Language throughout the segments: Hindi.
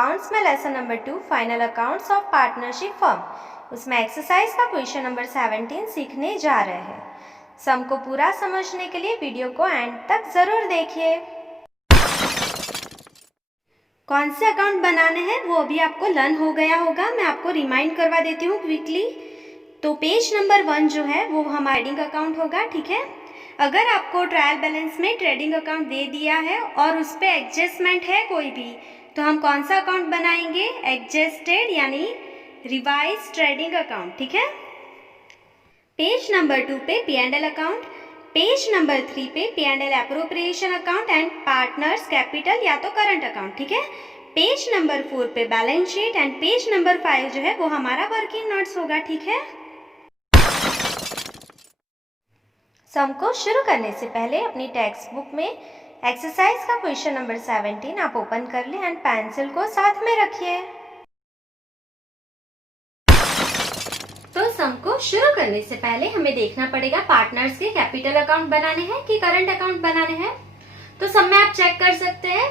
अकाउंट्स में lesson number 2 final accounts of partnership firm, उसमें एक्सरसाइज का क्वेश्चन नंबर 17 सीखने जा रहे हैं। सम को पूरा समझने के लिए वीडियो को एंड तक ज़रूर देखिए। कौन से अकाउंट बनाने हैं वो अभी आपको लर्न हो गया होगा, मैं आपको रिमाइंड करवा देती हूँ क्विकली। तो पेज नंबर 1 जो है वो हमारा ट्रेडिंग अकाउंट होगा, ठीक है। अगर आपको ट्रायल बैलेंस में ट्रेडिंग अकाउंट दे दिया है और उस पर एडजस्टमेंट है कोई भी, तो हम कौन सा अकाउंट बनाएंगे? एडजस्टेड यानी रिवाइज ट्रेडिंग अकाउंट, ठीक है। पेज नंबर 2 पे P&L अकाउंट, पेज नंबर 3 पे P&L appropriation account and partners capital या तो करंट अकाउंट, ठीक है। पेज नंबर 4 पे balance sheet and page number 5 जो है वो हमारा वर्किंग नोट्स होगा, ठीक है। सम को शुरू करने से पहले अपनी टेक्स्ट बुक में एक्सरसाइज का क्वेश्चन नंबर 17 आप ओपन कर लें एंड पेंसिल को साथ में रखिए। तो सम को शुरू करने से पहले हमें देखना पड़ेगा पार्टनर्स के कैपिटल अकाउंट बनाने हैं कि करंट अकाउंट बनाने हैं। तो सम में आप चेक कर सकते हैं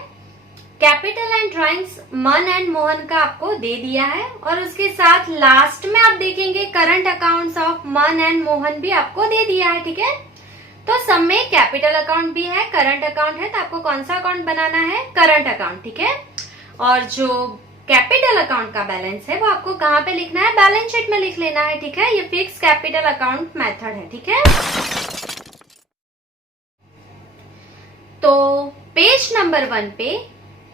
कैपिटल एंड ड्राइंग्स मन एंड मोहन का आपको दे दिया है और उसके साथ लास्ट में आप देखेंगे current accounts of Man and Mohan भी आपको दे दिया है, ठीक है। तो सम में कैपिटल अकाउंट भी है, करंट अकाउंट है, तो आपको कौन सा अकाउंट बनाना है? करंट अकाउंट, ठीक है। और जो कैपिटल अकाउंट का बैलेंस है वो आपको कहाँ पे लिखना है? बैलेंस शीट में लिख लेना है, ठीक है। ये फिक्स कैपिटल अकाउंट मेथड है, ठीक है। तो पेज नंबर 1 पे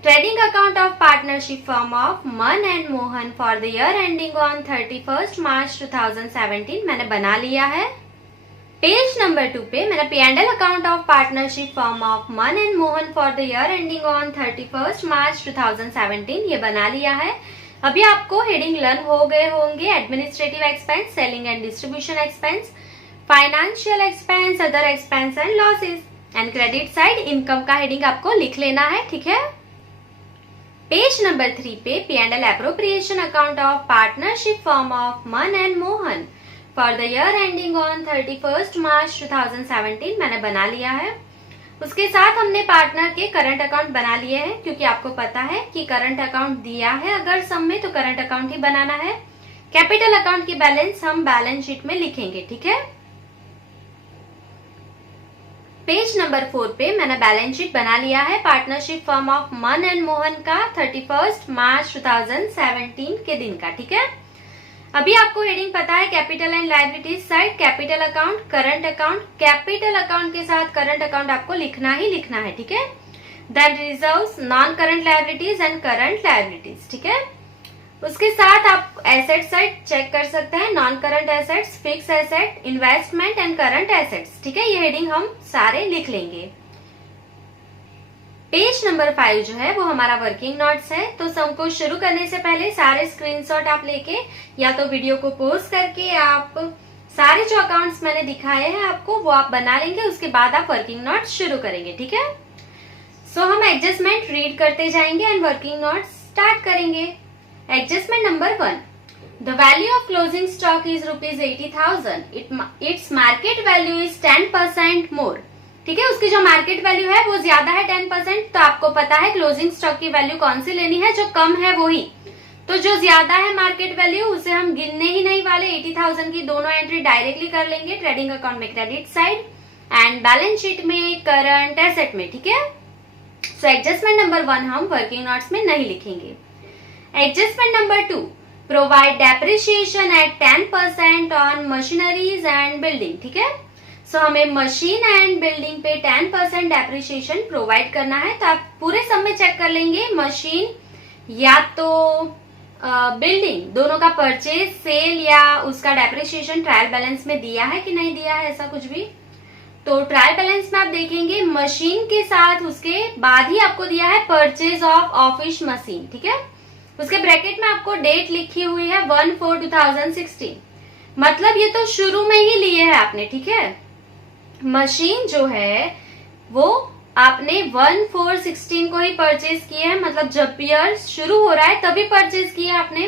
trading account of partnership firm of Man and Mohan for the year ending on 31 March 2017 मैंने बना लिया है। पेज नंबर 2 पे मैंने P&L account of partnership firm of Man and Mohan for the year ending on 31 March 2017 ये बना लिया है। अभी आपको हेडिंग लर्न हो गए होंगे, administrative expense, selling and distribution expense, financial expense, other expense and losses and credit side income का हेडिंग आपको लिख लेना है, ठीक है। पेज नंबर 3 पे P&L appropriation account of partnership firm of Man and Mohan for the year ending on 31 March 2017 मैंने बना लिया है। उसके साथ हमने पार्टनर के करंट अकाउंट बना लिए हैं, क्योंकि आपको पता है कि करंट अकाउंट दिया है अगर सम में तो करंट अकाउंट ही बनाना है। कैपिटल अकाउंट की बैलेंस हम बैलेंस शीट में लिखेंगे, ठीक है। पेज नंबर 4 पे मैंने बैलेंस शीट बना लिया है partnership firm of Man and Mohan का 31 मार्च 2017 के दिन का, ठीक है। अभी आपको हेडिंग पता है capital and liabilities side, capital account, current account, capital account के साथ करंट अकाउंट आपको लिखना ही लिखना है, ठीक है। Then reserves, non current liabilities and current liabilities, ठीक है। उसके साथ आप एसेट साइड चेक कर सकते हैं, non current assets, fix asset, investment and current assets, ठीक है। ये हेडिंग हम सारे लिख लेंगे। पेज नंबर 5 जो है वो हमारा वर्किंग नोट्स है। तो सम को शुरू करने से पहले सारे स्क्रीनशॉट आप लेके या तो वीडियो को पॉज करके आप सारे जो अकाउंट्स मैंने दिखाए हैं आपको वो आप बना लेंगे, उसके बाद आप वर्किंग नोट्स शुरू करेंगे, ठीक है। सो हम एडजस्टमेंट रीड करते जाएंगे एंड वर्किंग नोट्स स्टार्ट करेंगे। Adjustment number 1, the value of closing stock is ₹80,000, its market value is 10% मोर, ठीक है। उसकी जो मार्केट वैल्यू है वो ज्यादा है 10%, तो आपको पता है क्लोजिंग स्टॉक की वैल्यू कौन सी लेनी है? जो कम है वो ही। तो जो ज्यादा है मार्केट वैल्यू उसे हम गिनने ही नहीं वाले, 80,000 की दोनों एंट्री डायरेक्टली कर लेंगे ट्रेडिंग अकाउंट में credit side and balance sheet में करंट एसेट में, ठीक है। सो एडजस्टमेंट नंबर 1 हम वर्किंग नोट्स में नहीं लिखेंगे। Adjustment number 2, provide depreciation eight 10% on machineries and building, ठीक है। सो हमें मशीन एंड बिल्डिंग पे 10% डेप्रिसिएशन प्रोवाइड करना है। तो आप पूरे सम में चेक कर लेंगे, मशीन या तो बिल्डिंग दोनों का परचेज, सेल या उसका डेप्रिसिएशन ट्रायल बैलेंस में दिया है कि नहीं दिया है, ऐसा कुछ भी। तो ट्रायल बैलेंस में आप देखेंगे मशीन के साथ उसके बाद ही आपको दिया है परचेज ऑफ ऑफिस मशीन, ठीक है। उसके ब्रैकेट में आपको डेट लिखी हुई है 1/4/2016, मतलब ये तो शुरू में ही लिए है आपने, ठीक है। मशीन जो है वो आपने 1/4/16 को ही परचेज किए हैं, मतलब जब ईयर शुरू हो रहा है तभी परचेज किया आपने,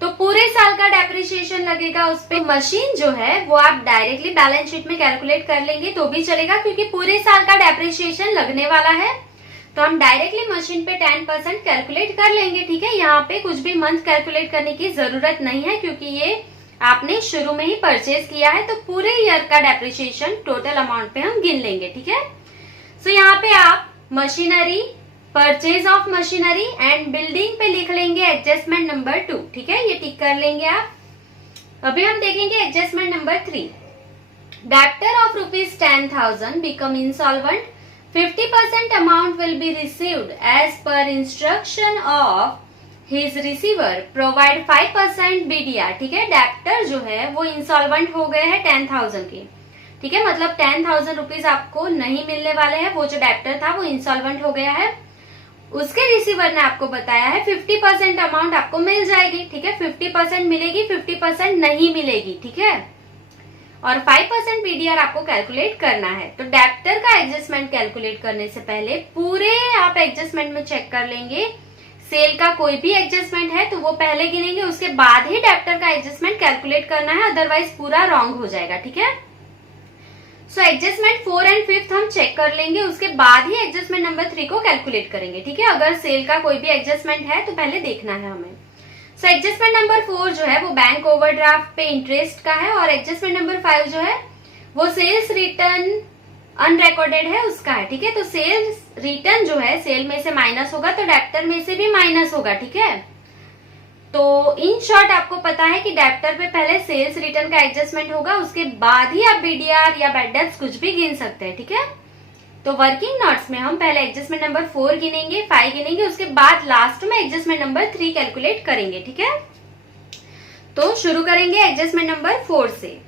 तो पूरे साल का डेप्रिसिएशन लगेगा उस पे। मशीन जो है वो आप डायरेक्टली बैलेंस शीट में कैलकुलेट कर लेंगे तो भी चलेगा, क्योंकि पूरे साल का डेप्रिसिएशन लगने वाला है। तो हम डायरेक्टली मशीन पे 10% कैलकुलेट कर लेंगे। ठीक है, यहाँ पे कुछ भी मंथ कैलकुलेट करने की जरूरत नहीं है, क्योंकि ये आपने शुरू में ही परचेज किया है, तो पूरे ईयर का डेप्रिसिएशन टोटल अमाउंट पे हम गिन लेंगे। ठीक है, सो यहाँ पे आप machinery, purchase of machinery and building पे लिख लेंगे एडजस्टमेंट नंबर 2। ठीक है, ये टिक कर लेंगे आप। अभी हम देखेंगे adjustment number 3। Debtor of ₹10,000 become insolvent, 50% amount will be received as per instruction of his receiver, provide 5% BDR। ठीक है, डेब्टर जो है वो इंसॉल्वेंट हो गए हैं 10,000 के। ठीक है, मतलब 10,000 रुपीज आपको नहीं मिलने वाले हैं। वो जो डेब्टर था वो इंसॉल्वेंट हो गया है, उसके रिसीवर ने आपको बताया है 50% अमाउंट आपको मिल जाएगी। ठीक है, 50% मिलेगी, 50% नहीं मिलेगी। ठीक है, और 5% बीडीआर आपको कैलकुलेट करना है। तो डेब्टर का एडजस्टमेंट कैलकुलेट करने से पहले पूरे आप एडजस्टमेंट में चेक कर लेंगे। सेल का कोई भी एडजस्टमेंट है तो वो पहले गिनेंगे, उसके बाद ही डेब्टर का एडजस्टमेंट कैलकुलेट करना है, अदरवाइज पूरा रॉन्ग हो जाएगा। ठीक है, सो एडजस्टमेंट 4 एंड 5 हम चेक कर लेंगे, उसके बाद ही एडजस्टमेंट नंबर 3 को कैलकुलेट करेंगे। ठीक है, अगर सेल का कोई भी एडजस्टमेंट है तो पहले देखना है हमें। सो एडजस्टमेंट नंबर 4 जो है वो बैंक ओवरड्राफ्ट पे इंटरेस्ट का है, और एडजस्टमेंट नंबर 5 जो है वो सेल्स रिटर्न अनरिकॉर्डेड है उसका है। ठीक है, तो सेल्स रिटर्न जो है सेल में से माइनस होगा, तो डेब्टर में से भी माइनस होगा। ठीक है, तो इन शॉर्ट आपको पता है कि डेब्टर पे पहले सेल्स रिटर्न का एडजस्टमेंट होगा, उसके बाद ही आप बीडीआर या बैड डेब्ट्स कुछ भी गिन सकते हैं। ठीक है, तो वर्किंग नोट्स में हम पहले एडजस्टमेंट नंबर 4 गिनेंगे, 5 गिनेंगे, उसके बाद लास्ट में एडजस्टमेंट नंबर 3 कैलकुलेट करेंगे। ठीक है, तो शुरू करेंगे एडजस्टमेंट नंबर 4 से।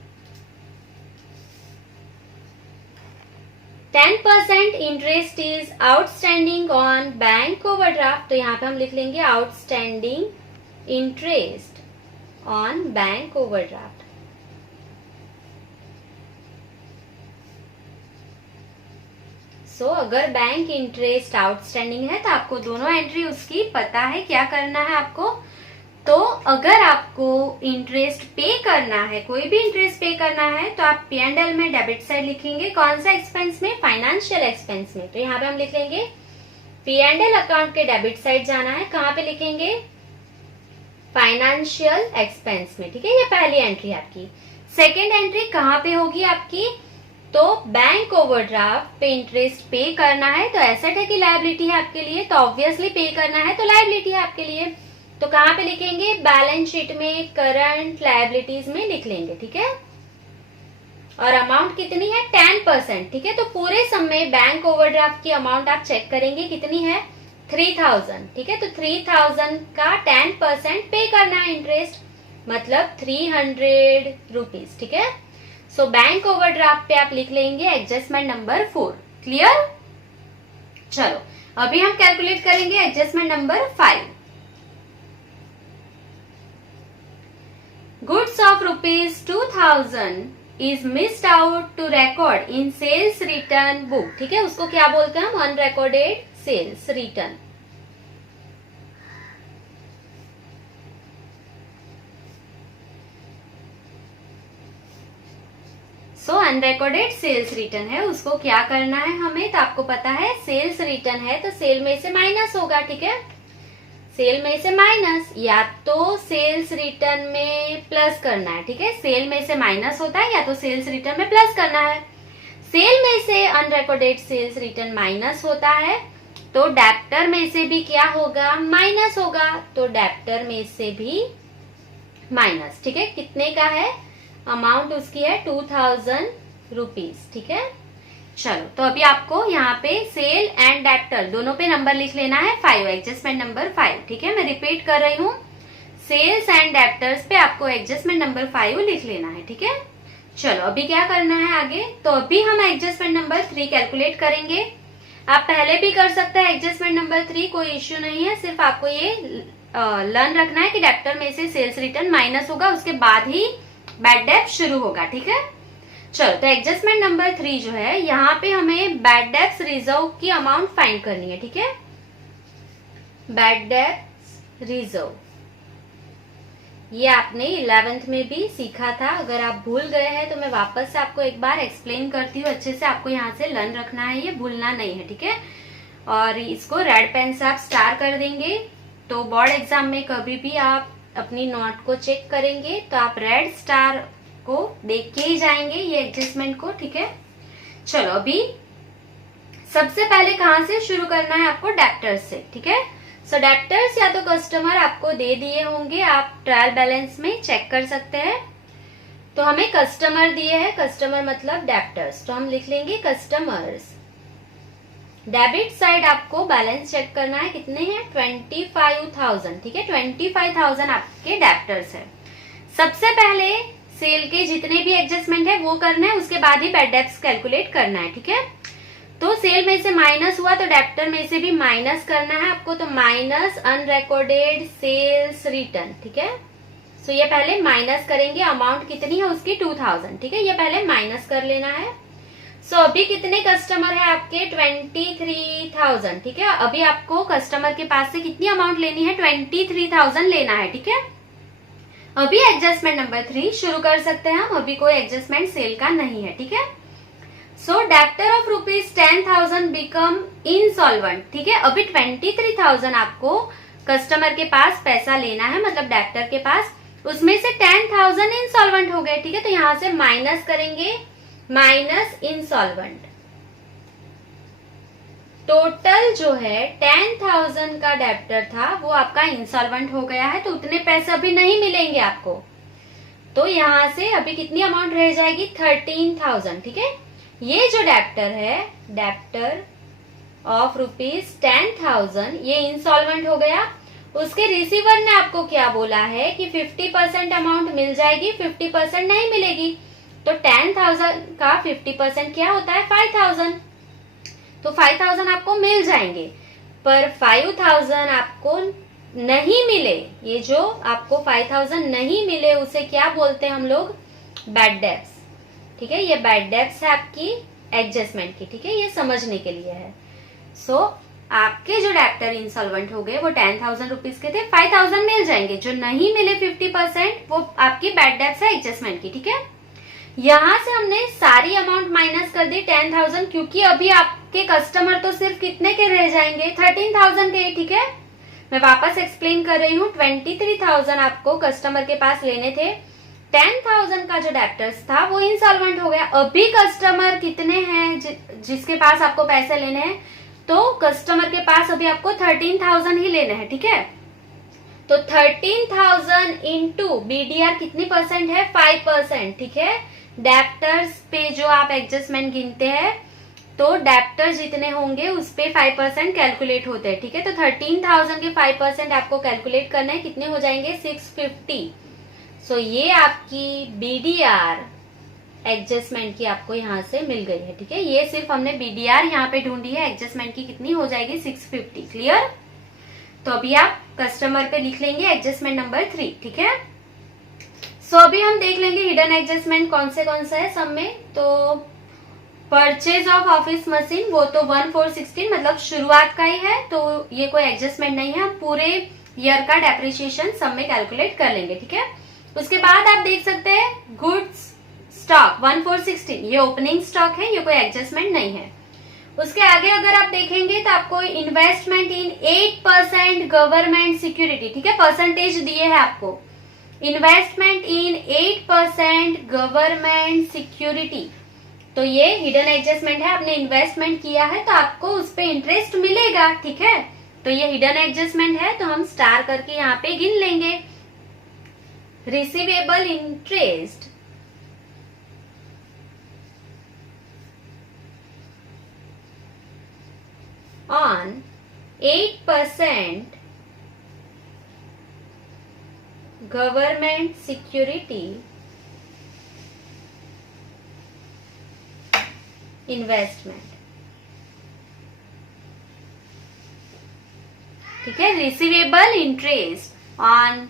10% interest is outstanding on bank overdraft, तो यहाँ पे हम लिख लेंगे outstanding interest on bank overdraft. So अगर बैंक इंटरेस्ट आउटस्टैंडिंग है तो आपको दोनों एंट्री उसकी पता है क्या करना है आपको। तो अगर आपको इंटरेस्ट पे करना है, कोई भी इंटरेस्ट पे करना है, तो आप P&L में डेबिट साइड लिखेंगे। कौन सा एक्सपेंस में? फाइनेंशियल एक्सपेंस में। तो यहाँ पे हम लिख लेंगे P&L अकाउंट के डेबिट साइड जाना है। कहाँ पे लिखेंगे? फाइनेंशियल एक्सपेंस में। ठीक है, ये पहली एंट्री आपकी। सेकेंड एंट्री कहाँ पे होगी आपकी? तो बैंक ओवरड्राफ्ट पे इंटरेस्ट पे करना है, तो एसेट है कि लायबिलिटी है आपके लिए? तो ऑब्वियसली पे करना है, तो लायबिलिटी है आपके लिए। तो कहाँ पे लिखेंगे? बैलेंस शीट में करंट लायबिलिटीज में लिख लेंगे। ठीक है, और अमाउंट कितनी है? 10%। ठीक है, तो पूरे समय बैंक ओवरड्राफ्ट की अमाउंट आप चेक करेंगे कितनी है? 3,000। ठीक है, तो 3,000 का 10% पे करना है इंटरेस्ट, मतलब 300 रुपीज। ठीक है, सो बैंक ओवरड्राफ्ट पे आप लिख लेंगे एडजस्टमेंट नंबर 4। क्लियर? चलो अभी हम कैलकुलेट करेंगे adjustment number 5। Goods of ₹2,000 is missed out to record in sales return book. ठीक है, उसको क्या बोलते हैं हम? Unrecorded sales return. So unrecorded sales return है, उसको क्या करना है हमें? तो आपको पता है सेल्स रिटर्न है तो सेल में से माइनस होगा। ठीक है, सेल में से माइनस, या तो सेल्स रिटर्न में प्लस करना है। ठीक है, सेल में से माइनस होता है या तो सेल्स रिटर्न में प्लस करना है। सेल में से अनरिकॉर्डेड सेल्स रिटर्न माइनस होता है, तो डेब्टर में से भी क्या होगा? माइनस होगा, तो डेब्टर में से भी माइनस। ठीक है, कितने का है? अमाउंट उसकी है 2,000 रुपीज। ठीक है, चलो तो अभी आपको यहाँ पे सेल एंड डेब्टर दोनों पे नंबर लिख लेना है 5, एडजस्टमेंट नंबर 5। ठीक है, मैं रिपीट कर रही हूँ, सेल्स एंड डेब्टर्स पे आपको एडजस्टमेंट नंबर 5 लिख लेना है। ठीक है, चलो अभी क्या करना है आगे? तो अभी हम एडजस्टमेंट नंबर 3 कैलकुलेट करेंगे। आप पहले भी कर सकते हैं एडजस्टमेंट नंबर 3, कोई इश्यू नहीं है। सिर्फ आपको ये लर्न रखना है कि डेब्टर में से सेल्स रिटर्न माइनस होगा, उसके बाद ही बैड डेब्ट शुरू होगा। ठीक है, चलो तो एडजस्टमेंट नंबर 3 जो है यहाँ पे हमें बैड डेब्ट्स रिजर्व की अमाउंट फाइंड करनी है। ठीक है, बैड डेब्ट्स रिजर्व ये आपने 11th में भी सीखा था। अगर आप भूल गए हैं तो मैं वापस से आपको एक बार एक्सप्लेन करती हूँ अच्छे से। आपको यहाँ से लर्न रखना है, ये भूलना नहीं है। ठीक है, और इसको रेड पेन से आप स्टार कर देंगे। तो बोर्ड एग्जाम में कभी भी आप अपनी नोट को चेक करेंगे तो आप रेड स्टार को देख के ही जाएंगे ये एडजस्टमेंट को, ठीक है। चलो अभी सबसे पहले कहाँ से शुरू करना है आपको, डेप्टर्स से, ठीक है। सो डेप्टर्स या तो कस्टमर आपको दे दिए होंगे, आप ट्रायल बैलेंस में चेक कर सकते हैं। तो हमें कस्टमर दिए हैं, कस्टमर मतलब डेप्टर्स, तो हम लिख लेंगे कस्टमर्स। डेबिट साइड आपको बैलेंस चेक करना है, कितने हैं 25,000, ठीक है। 25,000 आपके डेप्टर्स है। सबसे पहले सेल के जितने भी एडजस्टमेंट है वो करना है, उसके बाद ही बैड डेब्ट्स कैलकुलेट करना है, ठीक है। तो सेल में से माइनस हुआ तो डेप्टर में से भी माइनस करना है आपको, तो माइनस अनरिकॉर्डेड सेल्स रिटर्न, ठीक है। सो ये पहले माइनस करेंगे, अमाउंट कितनी है उसकी 2000, ठीक है। ये पहले माइनस कर लेना है। सो अभी कितने कस्टमर है आपके 23,000, ठीक है। अभी आपको कस्टमर के पास से कितनी अमाउंट लेनी है 23,000 लेना है, ठीक है। अभी एडजस्टमेंट नंबर 3 शुरू कर सकते हैं हम, अभी कोई एडजस्टमेंट सेल का नहीं है, ठीक है। सो डेप्टर ऑफ ₹10,000 बिकम इंसॉल्वेंट, ठीक है। अभी 23,000 आपको कस्टमर के पास पैसा लेना है, मतलब डेप्टर के पास, उसमें से 10,000 इंसॉल्वेंट हो गए, ठीक है। तो यहां से माइनस करेंगे, माइनस इंसॉल्वेंट। टोटल जो है 10,000 का डेप्टर था वो आपका इंसॉल्वेंट हो गया है, तो उतने पैसे अभी नहीं मिलेंगे आपको। तो यहां से अभी कितनी अमाउंट रह जाएगी 13,000, ठीक है। ये जो डेप्टर है, डेप्टर ऑफ ₹10,000, ये इंसॉल्वेंट हो गया। उसके रिसीवर ने आपको क्या बोला है कि 50% अमाउंट मिल जाएगी, 50% नहीं मिलेगी। तो 10,000 का 50% क्या होता है 5,000, तो 5,000 आपको मिल जाएंगे, पर 5,000 आपको नहीं मिले। ये जो आपको 5,000 नहीं मिले उसे क्या बोलते हैं हम लोग, बैड डेब्ट्स, ठीक है। ये बैड डेब्ट्स है आपकी एडजस्टमेंट की, ठीक है। ये समझने के लिए है। सो आपके जो डेप्टर इंसॉल्वेंट हो गए वो 10,000 रुपीज के थे, 5,000 मिल जाएंगे। जो नहीं मिले 50% वो आपकी बैड डेब्ट्स है एडजस्टमेंट की, ठीक है। यहां से हमने सारी अमाउंट माइनस कर दी 10,000, क्योंकि अभी आपके कस्टमर तो सिर्फ कितने के रह जाएंगे 13,000 के, ठीक है। मैं वापस एक्सप्लेन कर रही हूँ, 23,000 आपको कस्टमर के पास लेने थे, 10,000 का जो डेप्टर्स था वो इंसॉल्वेंट हो गया। अभी कस्टमर कितने हैं जिसके पास आपको पैसे लेने हैं, तो कस्टमर के पास अभी आपको 13,000 ही लेने हैं, ठीक है। तो 13,000 इंटू BDR कितनी परसेंट है 5%, ठीक है। डेप्टर्स पे जो आप एडजस्टमेंट गिनते हैं तो डेप्टर जितने होंगे उस पे 5% कैलकुलेट होते हैं, ठीक है। तो 13,000 के 5% आपको कैलकुलेट करना है, कितने हो जाएंगे 650। सो ये आपकी BDR एडजस्टमेंट की आपको यहाँ से मिल गई है, ठीक है। ये सिर्फ हमने BDR यहाँ पे ढूंढी है, एडजस्टमेंट की कितनी हो जाएगी 650, क्लियर। तो अभी आप कस्टमर पे लिख लेंगे एडजस्टमेंट नंबर 3, ठीक है। सो अभी हम देख लेंगे हिडन एडजस्टमेंट कौन से है सब में। तो परचेज ऑफ ऑफिस मशीन वो तो 1,416 मतलब शुरुआत का ही है, तो ये कोई एडजस्टमेंट नहीं है। हम पूरे ईयर का डेप्रिसिएशन सब में कैलकुलेट कर लेंगे, ठीक है। उसके बाद आप देख सकते हैं गुड्स स्टॉक 1,416, ये ओपनिंग स्टॉक है, ये कोई एडजस्टमेंट नहीं है। उसके आगे अगर आप देखेंगे तो आपको इन्वेस्टमेंट इन 8% गवर्नमेंट सिक्योरिटी, ठीक है, परसेंटेज दिए है आपको। इन्वेस्टमेंट इन 8% गवर्नमेंट सिक्योरिटी, तो ये हिडन एडजस्टमेंट है। आपने इन्वेस्टमेंट किया है तो आपको उस पे इंटरेस्ट मिलेगा, ठीक है। तो ये हिडन एडजस्टमेंट है, तो हम स्टार करके यहाँ पे गिन लेंगे। Receivable interest on 8% government security investment, ठीक है। Receivable interest on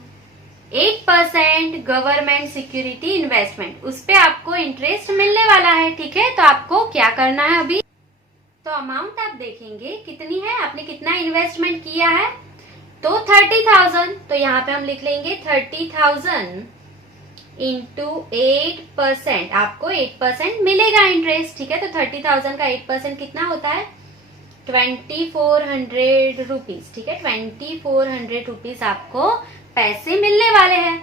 8% government security investment, उस पे आपको इंटरेस्ट मिलने वाला है, ठीक है। तो आपको क्या करना है अभी, तो अमाउंट आप देखेंगे कितनी है, आपने कितना इन्वेस्टमेंट किया है, तो 30,000। तो यहाँ पे हम लिख लेंगे 30,000 इंटू 8%, आपको 8% मिलेगा इंटरेस्ट, ठीक है। तो 30,000 का 8% कितना होता है 2400 रुपीज, ठीक है। 2400 रुपीज आपको पैसे मिलने वाले हैं।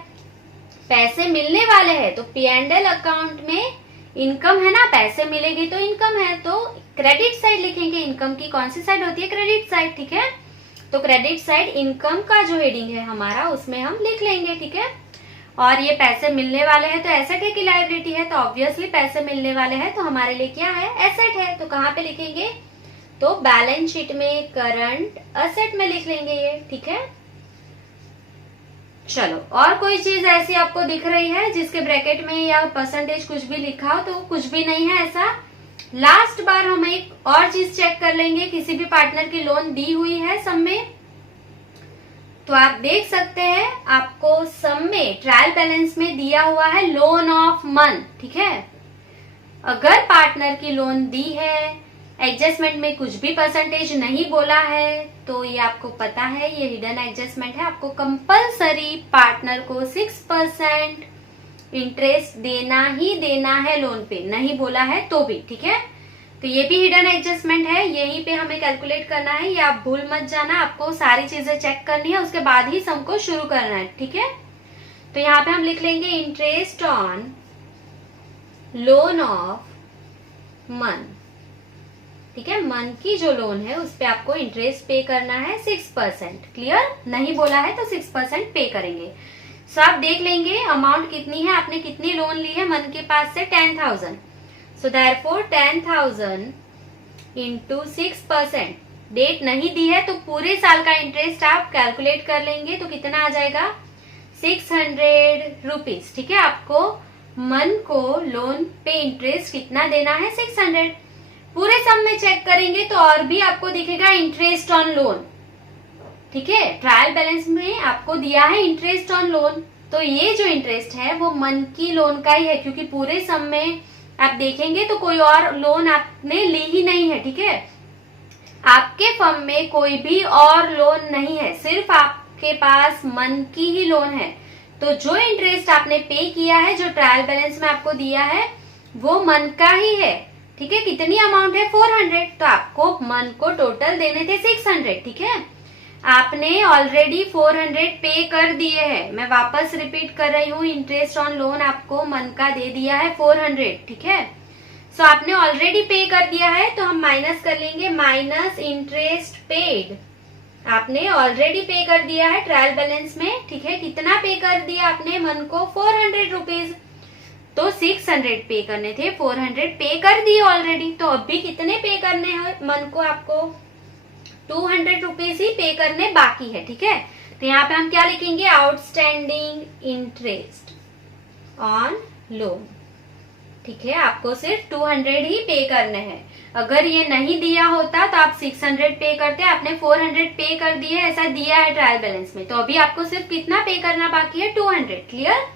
पैसे मिलने वाले हैं तो P&L अकाउंट में इनकम है ना, पैसे मिलेगी तो इनकम है, तो क्रेडिट साइड लिखेंगे। इनकम की कौन सी साइड होती है? क्रेडिट साइड, ठीक है। तो क्रेडिट साइड इनकम का जो हेडिंग है हमारा उसमें हम लिख लेंगे, ठीक है। और ये पैसे मिलने वाले हैं तो एसेट है कि लायबिलिटी है? तो ऑब्वियसली पैसे मिलने वाले हैं तो हमारे लिए क्या है? एसेट है। तो कहाँ पे लिखेंगे? तो बैलेंस शीट में करंट असेट में लिख लेंगे ये, ठीक है। चलो, और कोई चीज ऐसी आपको दिख रही है जिसके ब्रैकेट में या परसेंटेज कुछ भी लिखा हो? तो कुछ भी नहीं है ऐसा। लास्ट बार हम एक और चीज चेक कर लेंगे। किसी भी पार्टनर की लोन दी हुई है सम में, तो आप देख सकते हैं आपको सम में ट्रायल बैलेंस में दिया हुआ है लोन ऑफ मंथ, ठीक है। अगर पार्टनर की लोन दी है, एडजस्टमेंट में कुछ भी परसेंटेज नहीं बोला है, तो ये आपको पता है ये हिडन एडजस्टमेंट है। आपको कंपलसरी पार्टनर को 6% इंटरेस्ट देना ही देना है लोन पे, नहीं बोला है तो भी, ठीक है। तो ये भी हिडन एडजस्टमेंट है, यहीं पे हमें कैलकुलेट करना है। ये आप भूल मत जाना, आपको सारी चीजें चेक करनी है, उसके बाद ही सम को शुरू करना है, ठीक है। तो यहाँ पे हम लिख लेंगे interest on loan of month, ठीक है। मंथ की जो लोन है उस पे आपको इंटरेस्ट पे करना है 6%। क्लियर? नहीं बोला है तो 6% पे करेंगे। सो आप देख लेंगे अमाउंट कितनी है, आपने कितनी लोन ली है मंथ के पास से? 10,000। सो देयरफॉर 10,000 इंटू 6%, डेट नहीं दी है तो पूरे साल का इंटरेस्ट आप कैलकुलेट कर लेंगे तो कितना आ जाएगा? 600 रुपीज, ठीक है। आपको मंथ को लोन पे इंटरेस्ट कितना देना है? 600। पूरे सम में चेक करेंगे तो और भी आपको दिखेगा इंटरेस्ट ऑन लोन, ठीक है। ट्रायल बैलेंस में आपको दिया है इंटरेस्ट ऑन लोन, तो ये जो इंटरेस्ट है वो मंथ की लोन का ही है, क्योंकि पूरे सम में आप देखेंगे तो कोई और लोन आपने ली ही नहीं है, ठीक है। आपके फर्म में कोई भी और लोन नहीं है, सिर्फ आपके पास मंथ की ही लोन है। तो जो इंटरेस्ट आपने पे किया है, जो ट्रायल बैलेंस में आपको दिया है, वो मंथ का ही है, ठीक है। कितनी अमाउंट है? 400। तो आपको मंथ को टोटल देने थे 600, ठीक है। आपने ऑलरेडी 400 पे कर दिए हैं। मैं वापस रिपीट कर रही हूँ, इंटरेस्ट ऑन लोन आपको मंथ का दे दिया है 400, ठीक है। सो आपने ऑलरेडी पे कर दिया है तो हम माइनस कर लेंगे, माइनस इंटरेस्ट पेड। आपने ऑलरेडी पे कर दिया है ट्रायल बैलेंस में, ठीक है। कितना पे कर दिया आपने मंथ को? 400 रुपीज। तो 600 पे करने थे, 400 पे कर दिए ऑलरेडी। तो अभी कितने पे करने हैं मंथ को? आपको 200 रुपीज ही पे करने बाकी है, ठीक है। तो यहाँ पे हम क्या लिखेंगे? आउटस्टैंडिंग इंटरेस्ट ऑन लोन, ठीक है। आपको सिर्फ 200 ही पे करने हैं। अगर ये नहीं दिया होता तो आप 600 पे करते, आपने 400 पे कर दिए, ऐसा दिया है ट्रायल बैलेंस में, तो अभी आपको सिर्फ कितना पे करना बाकी है? 200। क्लियर?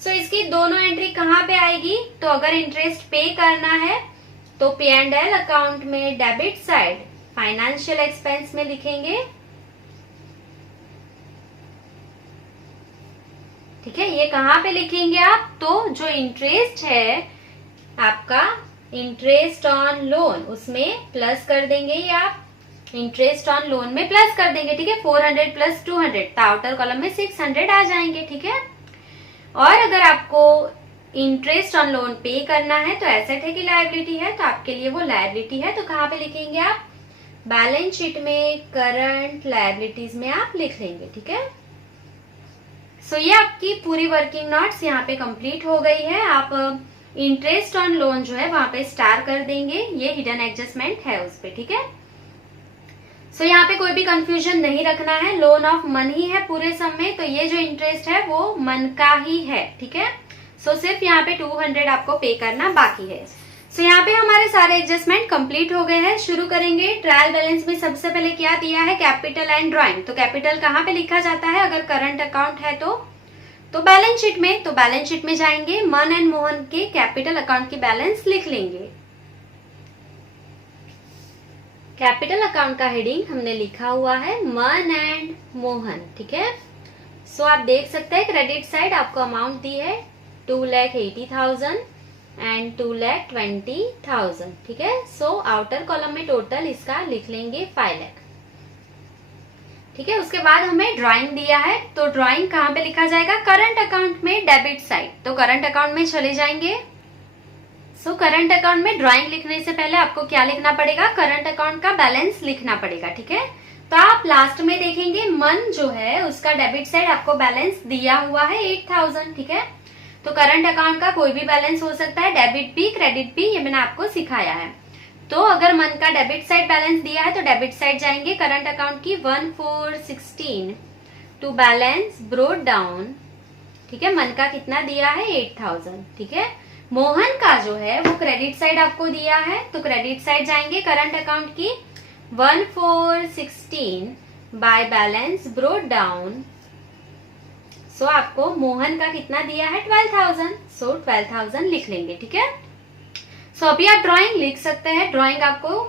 सो इसकी दोनों एंट्री कहाँ पे आएगी? तो अगर इंटरेस्ट पे करना है तो P&L अकाउंट में डेबिट साइड फाइनेंशियल एक्सपेंस में लिखेंगे, ठीक है। ये कहाँ पे लिखेंगे आप? तो जो इंटरेस्ट है आपका इंटरेस्ट ऑन लोन, उसमें प्लस कर देंगे, ये आप इंटरेस्ट ऑन लोन में प्लस कर देंगे, ठीक है। 400 प्लस 200, तो आउटर कॉलम में 600 आ जाएंगे, ठीक है। और अगर आपको इंटरेस्ट ऑन लोन पे करना है तो एसेट है कि लायबिलिटी है? तो आपके लिए वो लायबिलिटी है। तो कहाँ पे लिखेंगे आप? बैलेंस शीट में करंट लायबिलिटीज में आप लिख लेंगे, ठीक है। सो ये आपकी पूरी वर्किंग नोट्स यहाँ पे कंप्लीट हो गई है। आप इंटरेस्ट ऑन लोन जो है वहां पे स्टार कर देंगे, ये हिडन एडजस्टमेंट है उस पे, ठीक है। सो यहाँ पे कोई भी कंफ्यूजन नहीं रखना है, लोन ऑफ मन ही है पूरे सम में, तो ये जो इंटरेस्ट है वो मन का ही है, ठीक है। सो सिर्फ यहाँ पे 200 आपको पे करना बाकी है। सो यहाँ पे हमारे सारे एडजस्टमेंट कंप्लीट हो गए हैं। शुरू करेंगे। ट्रायल बैलेंस में सबसे पहले क्या दिया है? Capital and drawing. तो कैपिटल कहाँ पे लिखा जाता है अगर करंट अकाउंट है तो बैलेंस शीट में। तो बैलेंस शीट में जाएंगे, मन एंड मोहन के कैपिटल अकाउंट की बैलेंस लिख लेंगे। कैपिटल अकाउंट का हेडिंग हमने लिखा हुआ है मन एंड मोहन, ठीक है। सो आप देख सकते हैं क्रेडिट साइड आपको अमाउंट दी है 2,80,000 एंड 2,20,000, ठीक है। सो आउटर कॉलम में टोटल इसका लिख लेंगे 5 लाख, ठीक है। उसके बाद हमें ड्राइंग दिया है, तो ड्राइंग कहाँ पे लिखा जाएगा, करंट अकाउंट में डेबिट साइड, तो करंट अकाउंट में चले जाएंगे। सो करंट अकाउंट में ड्राइंग लिखने से पहले आपको क्या लिखना पड़ेगा, करंट अकाउंट का बैलेंस लिखना पड़ेगा, ठीक है। तो आप लास्ट में देखेंगे मन जो है उसका डेबिट साइड आपको बैलेंस दिया हुआ है 8,000, ठीक है। तो करंट अकाउंट का कोई भी बैलेंस हो सकता है, डेबिट भी क्रेडिट भी, ये मैंने आपको सिखाया है। तो अगर मन का डेबिट साइड बैलेंस दिया है तो डेबिट साइड जाएंगे करंट अकाउंट की 1416 टू बैलेंस ब्रोड डाउन, ठीक है। मन का कितना दिया है 8,000, ठीक है। मोहन का जो है वो क्रेडिट साइड आपको दिया है, तो क्रेडिट साइड जाएंगे करंट अकाउंट की 1416 बाय बैलेंस ब्रोड डाउन। सो आपको मोहन का कितना दिया है 12,000, सो 12,000 लिख लेंगे, ठीक है। सो अभी आप ड्राइंग लिख सकते हैं। ड्राइंग आपको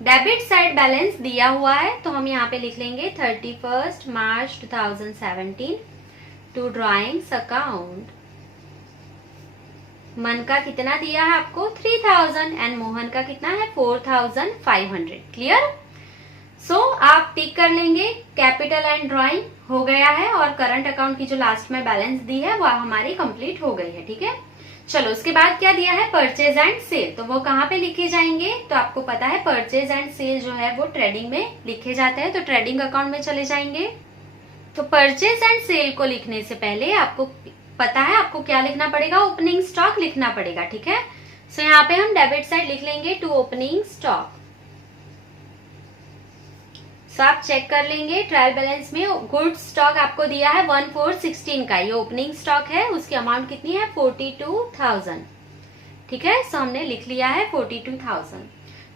डेबिट साइड बैलेंस दिया हुआ है, तो हम यहाँ पे लिख लेंगे 31 मार्च 2017 टू ड्राइंग्स अकाउंट। मन का कितना दिया है आपको 3,000 एंड मोहन का कितना है 4,500, क्लियर। सो आप टिक कर लेंगे, कैपिटल एंड ड्राइंग हो गया है और करंट अकाउंट की जो लास्ट में बैलेंस दी है वो हमारी कंप्लीट हो गई है, ठीक है। चलो उसके बाद क्या दिया है, परचेज एंड सेल, तो वो कहाँ पे लिखे जाएंगे, तो आपको पता है परचेज एंड सेल जो है वो ट्रेडिंग में लिखे जाते हैं, तो ट्रेडिंग अकाउंट में चले जाएंगे। तो परचेज एंड सेल को लिखने से पहले आपको पता है आपको क्या लिखना पड़ेगा, ओपनिंग स्टॉक लिखना पड़ेगा, ठीक है। सो यहाँ पे हम डेबिट साइड लिख लेंगे टू ओपनिंग स्टॉक। सो आप चेक कर लेंगे ट्रायल बैलेंस में गुड स्टॉक आपको दिया है 1416 का, ये ओपनिंग स्टॉक है, उसकी अमाउंट कितनी है 42,000, ठीक है। सो हमने लिख लिया है 42,000।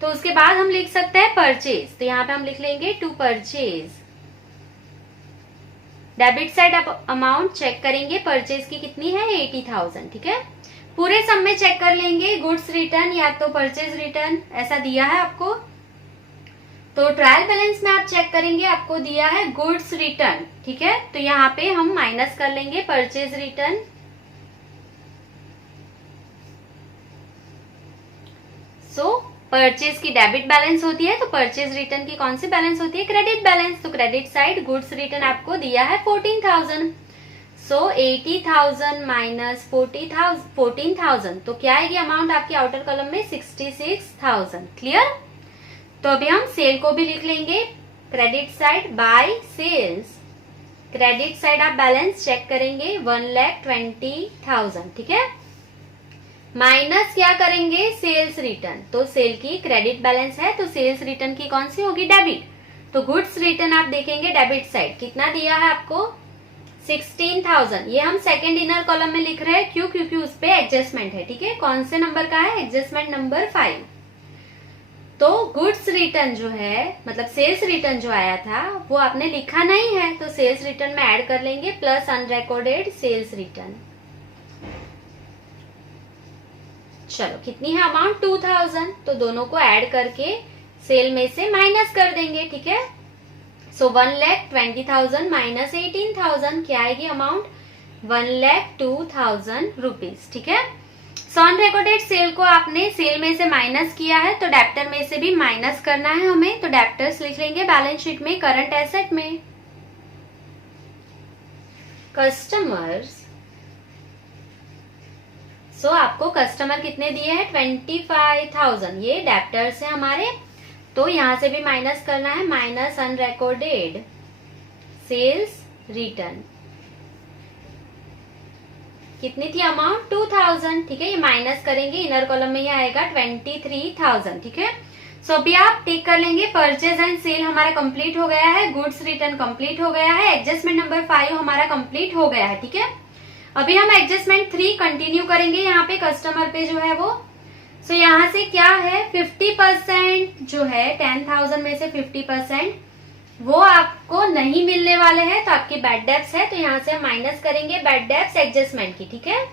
तो उसके बाद हम लिख सकते हैं परचेज, तो यहाँ पे हम लिख लेंगे टू परचेज। डेबिट साइड आप अमाउंट चेक करेंगे, परचेज की कितनी है 80,000, ठीक है। पूरे सम में चेक कर लेंगे, गुड्स रिटर्न या तो परचेज रिटर्न ऐसा दिया है आपको, तो ट्रायल बैलेंस में आप चेक करेंगे आपको दिया है गुड्स रिटर्न, ठीक है। तो यहाँ पे हम माइनस कर लेंगे परचेज रिटर्न। सो परचेज की डेबिट बैलेंस होती है, तो परचेज रिटर्न की कौन सी बैलेंस होती है, क्रेडिट बैलेंस। तो क्रेडिट साइड गुड्स रिटर्न आपको दिया है 14,000, सो 80,000 माइनस 14,000, तो क्या आएगी अमाउंट आपकी आउटर कॉलम में 66,000, क्लियर। तो अभी हम सेल को भी लिख लेंगे, credit side by sales. Credit side आप बैलेंस चेक करेंगे 1,20,000, ठीक है। माइनस क्या करेंगे सेल्स रिटर्न, तो सेल की क्रेडिट बैलेंस है तो सेल्स रिटर्न की कौन सी होगी डेबिट, तो गुड्स रिटर्न आप देखेंगे डेबिट साइड कितना दिया है आपको 16,000। ये हम सेकेंड इनर कॉलम में लिख रहे हैं, क्यों, क्योंकि उस पे एडजस्टमेंट है, ठीक है। कौन से नंबर का है, एडजस्टमेंट नंबर 5। तो गुड्स रिटर्न जो है मतलब सेल्स रिटर्न जो आया था वो आपने लिखा नहीं है, तो सेल्स रिटर्न में ऐड कर लेंगे प्लस अनरिकॉर्डेड सेल्स रिटर्न। चलो कितनी है अमाउंट 2,000, तो दोनों को ऐड करके सेल में से माइनस कर देंगे, ठीक है। सो 1,20,000 माइनस 18,000 क्या आएगी अमाउंट 1,02,000 रुपीज, ठीक है। सॉन रिकॉर्डेड सेल को आपने सेल में से माइनस किया है, तो डेप्टर में से भी माइनस करना है हमें, तो डेप्टर्स लिख लेंगे बैलेंस शीट में करंट एसेट में। कस्टमर्स, सो आपको कस्टमर कितने दिए हैं 25,000, ये डेप्टर्स है हमारे, तो यहां से भी माइनस करना है, माइनस अनरिकॉर्डेड सेल्स रिटर्न। कितनी थी अमाउंट 2,000, ठीक है। ये माइनस करेंगे, इनर कॉलम में ये आएगा 23,000, ठीक है। सो अभी आप टिक कर लेंगे, परचेज एंड सेल हमारा कंप्लीट हो गया है, गुड्स रिटर्न कंप्लीट हो गया है, एडजस्टमेंट नंबर 5 हमारा कंप्लीट हो गया है, ठीक है। अभी हम एडजस्टमेंट 3 कंटिन्यू करेंगे यहाँ पे कस्टमर पे जो है वो। सो यहाँ से क्या है 50% जो है 10,000 में से 50% वो आपको नहीं मिलने वाले हैं, तो आपकी बैड डेब्ट्स है, तो यहाँ से हम माइनस करेंगे बैड डेब्ट्स एडजस्टमेंट की, ठीक है।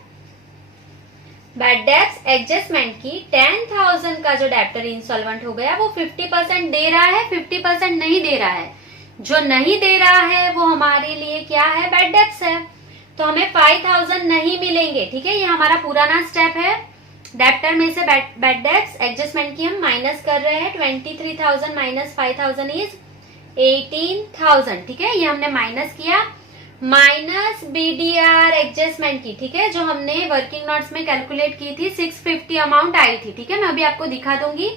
बैड डेब्ट्स एडजस्टमेंट की 10,000 का जो डेप्टर इंसॉल्वेंट हो गया वो 50% दे रहा है, 50% नहीं दे रहा है। जो नहीं दे रहा है वो हमारे लिए क्या है बैड डेब्ट्स है, तो हमें 5,000 नहीं मिलेंगे, ठीक है। ये हमारा पुराना स्टेप है, डेप्टर में से बैड डेब्ट्स एडजस्टमेंट की हम माइनस कर रहे हैं। 23,000 माइनस 5,000 इज 18,000। ठीक है, ये हमने माइनस किया। माइनस BDR एडजस्टमेंट की, ठीक है, जो हमने वर्किंग नोट्स में कैलकुलेट की थी 650 अमाउंट आई थी। ठीक है, मैं अभी आपको दिखा दूंगी।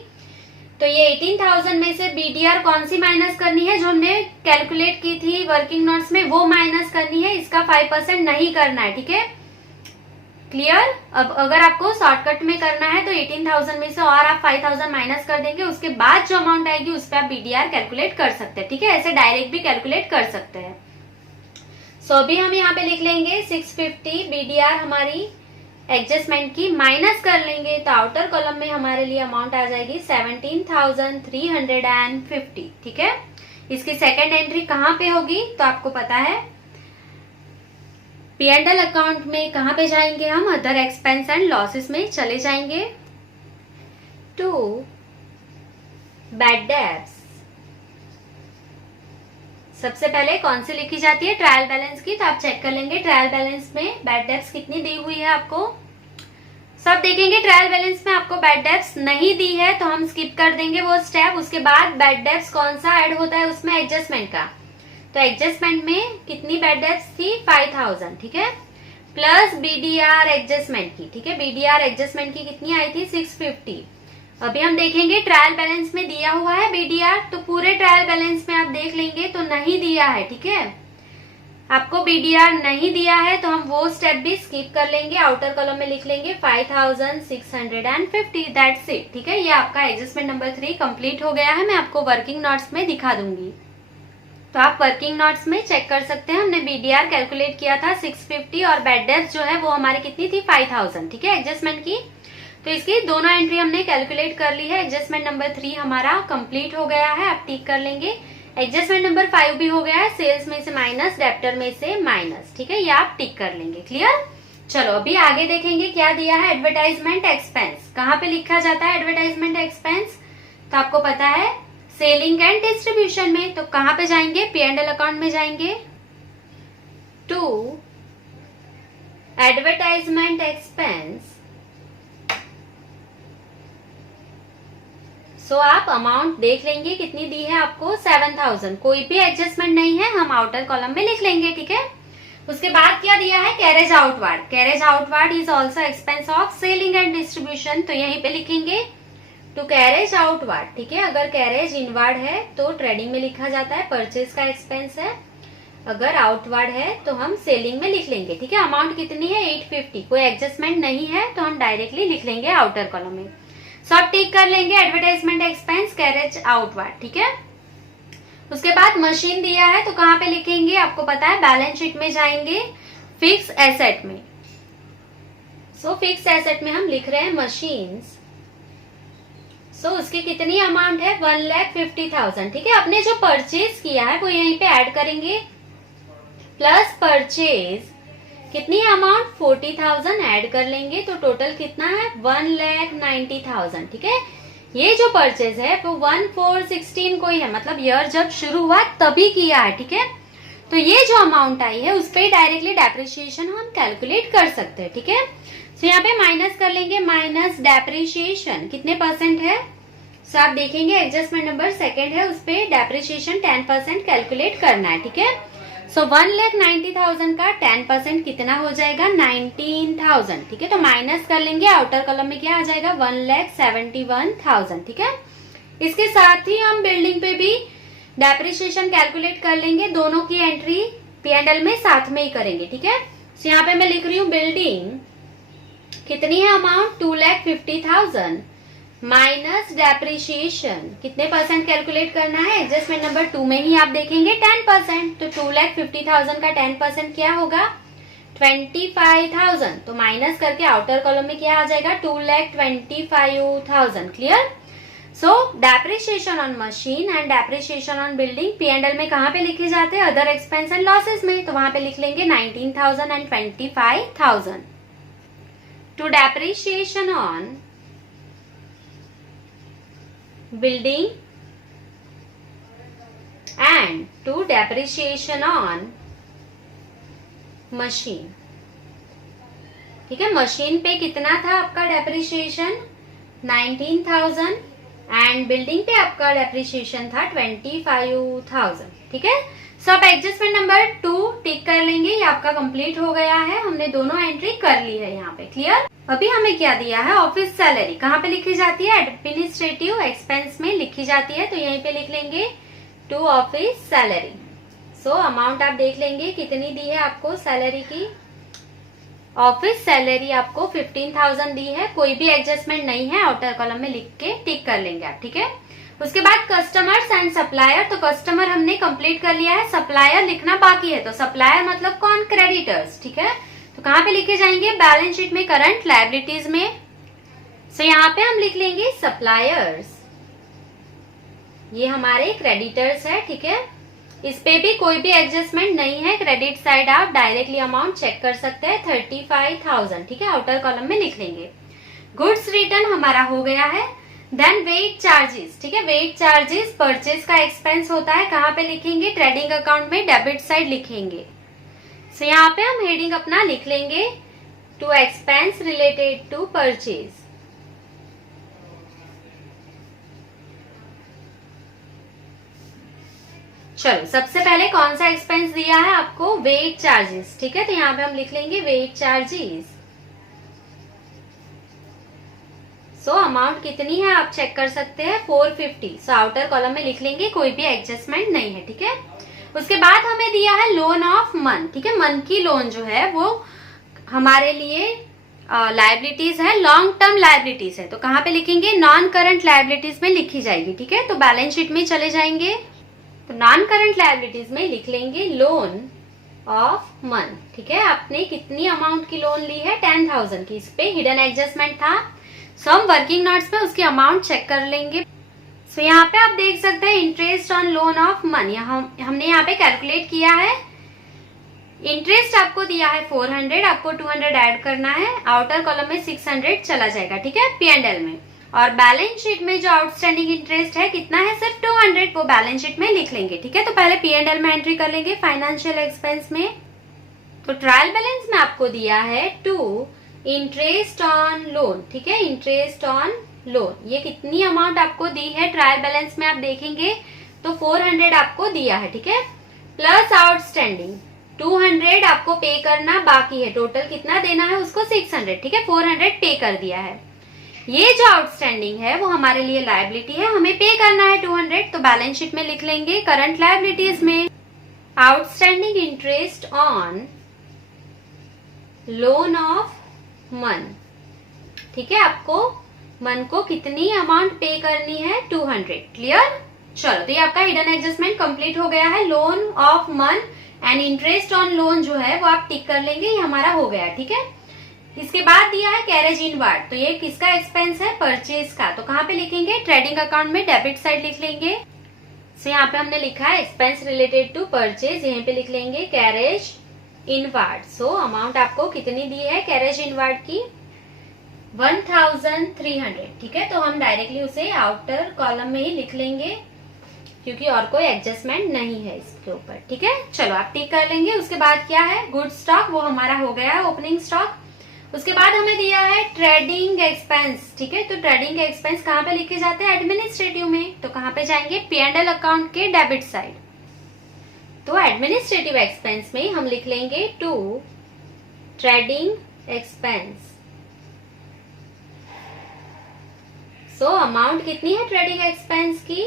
तो ये 18,000 में से BDR कौन सी माइनस करनी है, जो हमने कैलकुलेट की थी वर्किंग नोट्स में, वो माइनस करनी है। इसका 5% नहीं करना है। ठीक है, क्लियर। अब अगर आपको शॉर्टकट में करना है तो 18,000 में से और आप 5,000 माइनस कर देंगे, उसके बाद जो अमाउंट आएगी उस पर आप BDR कैलकुलेट कर सकते हैं। ठीक है, ऐसे डायरेक्ट भी कैलकुलेट कर सकते हैं। सो अभी हम यहाँ पे लिख लेंगे 650 BDR हमारी एडजस्टमेंट की माइनस कर लेंगे, तो आउटर कॉलम में हमारे लिए अमाउंट आ जाएगी 17,350। ठीक है, इसकी सेकेंड एंट्री कहाँ पे होगी तो आपको पता है, P&L अकाउंट में कहाँ पे जाएंगे हम, अदर एक्सपेंस एंड लॉसेस में चले जाएंगे। टू बैड डेब्ट्स, सबसे पहले कौन सी लिखी जाती है, ट्रायल बैलेंस की। तो आप चेक कर लेंगे ट्रायल बैलेंस में बैड डेब्ट्स कितनी दी हुई है आपको, सब देखेंगे। ट्रायल बैलेंस में आपको बैड डेब्ट्स नहीं दी है तो हम स्किप कर देंगे वो स्टेप। उसके बाद बैड डेब्ट्स कौन सा ऐड होता है उसमें, एडजस्टमेंट का। तो एडजस्टमेंट में कितनी बैड डेब्ट्स थी, 5,000। ठीक है, प्लस BDR एडजस्टमेंट की। ठीक है, BDR एडजस्टमेंट की कितनी आई थी, 650। अभी हम देखेंगे ट्रायल बैलेंस में दिया हुआ है BDR, तो पूरे ट्रायल बैलेंस में आप देख लेंगे तो नहीं दिया है। ठीक है, आपको BDR नहीं दिया है तो हम वो स्टेप भी स्किप कर लेंगे। आउटर कॉलम में लिख लेंगे 5,650, दैट्स इट। ठीक है, ये आपका एडजस्टमेंट नंबर 3 कंप्लीट हो गया है। मैं आपको वर्किंग नोट्स में दिखा दूंगी, तो आप वर्किंग नोट्स में चेक कर सकते हैं। हमने BDR कैलकुलेट किया था 650 और बैड डेब्ट्स जो है वो हमारी कितनी थी, 5,000। ठीक है, एडजस्टमेंट की। तो इसकी दोनों एंट्री हमने कैलकुलेट कर ली है। एडजस्टमेंट नंबर 3 हमारा कंप्लीट हो गया है, आप टिक कर लेंगे। एडजस्टमेंट नंबर 5 भी हो गया है, सेल्स में से माइनस, डेप्टर में से माइनस। ठीक है, ये आप टिक कर लेंगे। क्लियर। चलो अभी आगे देखेंगे क्या दिया है, एडवर्टाइजमेंट एक्सपेंस। कहाँ पे लिखा जाता है एडवर्टाइजमेंट एक्सपेंस, तो आपको पता है सेलिंग एंड डिस्ट्रीब्यूशन में। तो कहाँ पे जाएंगे, P&L अकाउंट में जाएंगे। टू एडवर्टाइजमेंट एक्सपेंस, सो आप अमाउंट देख लेंगे कितनी दी है आपको, 7,000। कोई भी एडजस्टमेंट नहीं है, हम आउटर कॉलम में लिख लेंगे। ठीक है, उसके बाद क्या दिया है, carriage outward. Carriage outward is also expense of selling and distribution, तो यहीं पे लिखेंगे टू कैरेज आउटवार्ड। ठीक है, अगर कैरेज इनवार्ड है तो ट्रेडिंग में लिखा जाता है, परचेज का एक्सपेंस है। अगर आउटवार्ड है तो हम सेलिंग में लिख लेंगे। ठीक है, अमाउंट कितनी है, 850। कोई एडजस्टमेंट नहीं है तो हम डायरेक्टली लिख लेंगे आउटर कॉलम में। सब टिक कर लेंगे, एडवर्टाइजमेंट एक्सपेंस, कैरेज आउटवार्ड। ठीक है, उसके बाद मशीन दिया है तो कहाँ पे लिखेंगे, आपको पता है बैलेंस शीट में जाएंगे, फिक्स एसेट में। सो फिक्स एसेट में हम लिख रहे हैं मशीन्स। सो उसकी कितनी अमाउंट है, 1,50,000। ठीक है, आपने जो परचेज किया है वो यहीं पे ऐड करेंगे, प्लस परचेज कितनी अमाउंट, 40,000 ऐड कर लेंगे, तो टोटल कितना है, 1,90,000। ठीक है, ये जो परचेज है वो 1,416 को ही है, मतलब ईयर जब शुरू हुआ तभी किया है। ठीक है, तो ये जो अमाउंट आई है उस पर डायरेक्टली डेप्रिसिएशन हम कैलकुलेट कर सकते हैं। ठीक है, तो यहाँ पे माइनस कर लेंगे, माइनस डेप्रिसिएशन कितने परसेंट है, सो आप देखेंगे एडजस्टमेंट नंबर 2 है, उस पर डेप्रिसिएशन 10% कैलकुलेट करना है। ठीक है, सो 1,90,000 का 10% कितना हो जाएगा, 19,000। ठीक है, तो माइनस कर लेंगे, आउटर कॉलम में क्या आ जाएगा, 1,71,000। ठीक है, इसके साथ ही हम बिल्डिंग पे भी डेप्रिसिएशन कैलकुलेट कर लेंगे, दोनों की एंट्री P&L में साथ में ही करेंगे। ठीक है, तो यहाँ पे मैं लिख रही हूँ बिल्डिंग कितनी है अमाउंट, 2,50,000 माइनस डेप्रिसिएशन कितने परसेंट कैलकुलेट करना है, एडजस्टमेंट नंबर 2 में ही आप देखेंगे 10%। तो 2,50,000 का 10% क्या होगा, 25,000। तो माइनस करके आउटर कॉलम में क्या आ जाएगा, 2,25,000। Clear. So depreciation on machine and depreciation on building P&L में कहाँ पे लिखे जाते हैं, अदर एक्सपेंस एंड लॉसेस में, तो वहां पे लिख लेंगे 19,000 and 25,000। To depreciation on building and to depreciation on machine, ठीक है। मशीन पे कितना था आपका डेप्रिसिएशन, 19,000 एंड बिल्डिंग पे आपका डेप्रिसिएशन था 25,000, ठीक है। सो आप एडजस्टमेंट नंबर 2 टिक कर लेंगे, ये आपका कंप्लीट हो गया है, हमने दोनों एंट्री कर ली है यहाँ पे, क्लियर। अभी हमें क्या दिया है, ऑफिस सैलरी कहाँ पे लिखी जाती है, एडमिनिस्ट्रेटिव एक्सपेंस में लिखी जाती है, तो यहीं पे लिख लेंगे to office salary. So amount आप देख लेंगे कितनी दी है आपको सैलरी की। ऑफिस सैलरी आपको 15,000 दी है, कोई भी एडजस्टमेंट नहीं है, आउटर कॉलम में लिख के टिक कर लेंगे आप, ठीक है। उसके बाद कस्टमर्स एंड सप्लायर, तो कस्टमर हमने कंप्लीट कर लिया है, सप्लायर लिखना बाकी है, तो सप्लायर मतलब कौन, क्रेडिटर्स, ठीक है। तो कहाँ पे लिखे जाएंगे, बैलेंस शीट में करंट लायबिलिटीज में। सो यहाँ पे हम लिख लेंगे सप्लायर्स, ये हमारे क्रेडिटर्स है, ठीक है। इस पे भी कोई भी एडजस्टमेंट नहीं है, क्रेडिट साइड आप डायरेक्टली अमाउंट चेक कर सकते हैं 35,000, ठीक है, आउटर कॉलम में लिख लेंगे। गुड्स रिटर्न हमारा हो गया है। देन वेट चार्जेस, ठीक है, वेट चार्जेस परचेज का एक्सपेंस होता है, कहाँ पे लिखेंगे, ट्रेडिंग अकाउंट में डेबिट साइड लिखेंगे। सो यहाँ पे हम हेडिंग अपना लिख लेंगे to expense related to purchase. चलो सबसे पहले कौन सा एक्सपेंस दिया है आपको, वेट चार्जेस, ठीक है, तो यहाँ पे हम लिख लेंगे वेट चार्जेस। सो अमाउंट कितनी है आप चेक कर सकते हैं 450, सो आउटर कॉलम में लिख लेंगे, कोई भी एडजस्टमेंट नहीं है, ठीक है। उसके बाद हमें दिया है लोन ऑफ मन, ठीक है, मन की लोन जो है वो हमारे लिए लायबिलिटीज है, लॉन्ग टर्म लायबिलिटीज है, तो कहाँ पे लिखेंगे, नॉन करंट लायबिलिटीज में लिखी जाएगी, ठीक है। तो बैलेंस शीट में चले जाएंगे, तो नॉन करंट लायबिलिटीज में लिख लेंगे लोन ऑफ मन, ठीक है। आपने कितनी अमाउंट की लोन ली है, 10,000 की, इस पे हिडन एडजस्टमेंट था, सो हम वर्किंग नोट्स में उसकी अमाउंट चेक कर लेंगे। सो यहाँ पे आप देख सकते हैं इंटरेस्ट ऑन लोन ऑफ मन, हमने यहाँ पे कैलकुलेट किया है। इंटरेस्ट आपको दिया है 400, आपको 200 ऐड करना है, आउटर कॉलम में 600 चला जाएगा, ठीक है, P&L में। और बैलेंस शीट में जो आउटस्टैंडिंग इंटरेस्ट है कितना है, सिर्फ 200, वो बैलेंस शीट में लिख लेंगे, ठीक है। तो पहले P&L में एंट्री कर लेंगे फाइनेंशियल एक्सपेंस में। तो ट्रायल बैलेंस में आपको दिया है 2 इंटरेस्ट ऑन लोन, ठीक है, इंटरेस्ट ऑन लोन, ये कितनी अमाउंट आपको दी है ट्रायल बैलेंस में आप देखेंगे तो 400 आपको दिया है, ठीक है, प्लस आउटस्टैंडिंग 200 आपको पे करना बाकी है, टोटल कितना देना है उसको 600, ठीक है, 400 पे कर दिया है। ये जो आउटस्टैंडिंग है वो हमारे लिए लायबिलिटी है, हमें पे करना है 200, तो बैलेंस शीट में लिख लेंगे करंट लायबिलिटीज में outstanding interest on loan of मन, ठीक है। आपको मन को कितनी अमाउंट पे करनी है, 200, क्लियर। चलो तो ये आपका हिडन एडजस्टमेंट कंप्लीट हो गया है, loan of Man and interest on loan जो है वो आप टिक कर लेंगे, ये हमारा हो गया, ठीक है। इसके बाद दिया है कैरेज इनवार्ड, तो ये किसका एक्सपेंस है, परचेज का, तो कहाँ पे लिखेंगे, ट्रेडिंग अकाउंट में डेबिट साइड लिख लेंगे। सो यहाँ पे हमने लिखा है एक्सपेंस रिलेटेड टू परचेज, यहीं पे लिख लेंगे कैरेज इनवार्ड। सो अमाउंट आपको कितनी दी है कैरेज इनवार्ड की, 1,300, ठीक है, तो हम डायरेक्टली उसे आउटर कॉलम में ही लिख लेंगे क्योंकि और कोई एडजस्टमेंट नहीं है इसके ऊपर, ठीक है। चलो आप टिक कर लेंगे। उसके बाद क्या है, गुड स्टॉक, वो हमारा हो गया है ओपनिंग स्टॉक। उसके बाद हमें दिया है ट्रेडिंग एक्सपेंस, ठीक है, तो ट्रेडिंग एक्सपेंस कहाँ पे लिखे जाते हैं, एडमिनिस्ट्रेटिव में, तो कहाँ पे जाएंगे, P&L अकाउंट के डेबिट साइड। तो एडमिनिस्ट्रेटिव एक्सपेंस में हम लिख लेंगे to trading expense. So amount कितनी है ट्रेडिंग एक्सपेंस की,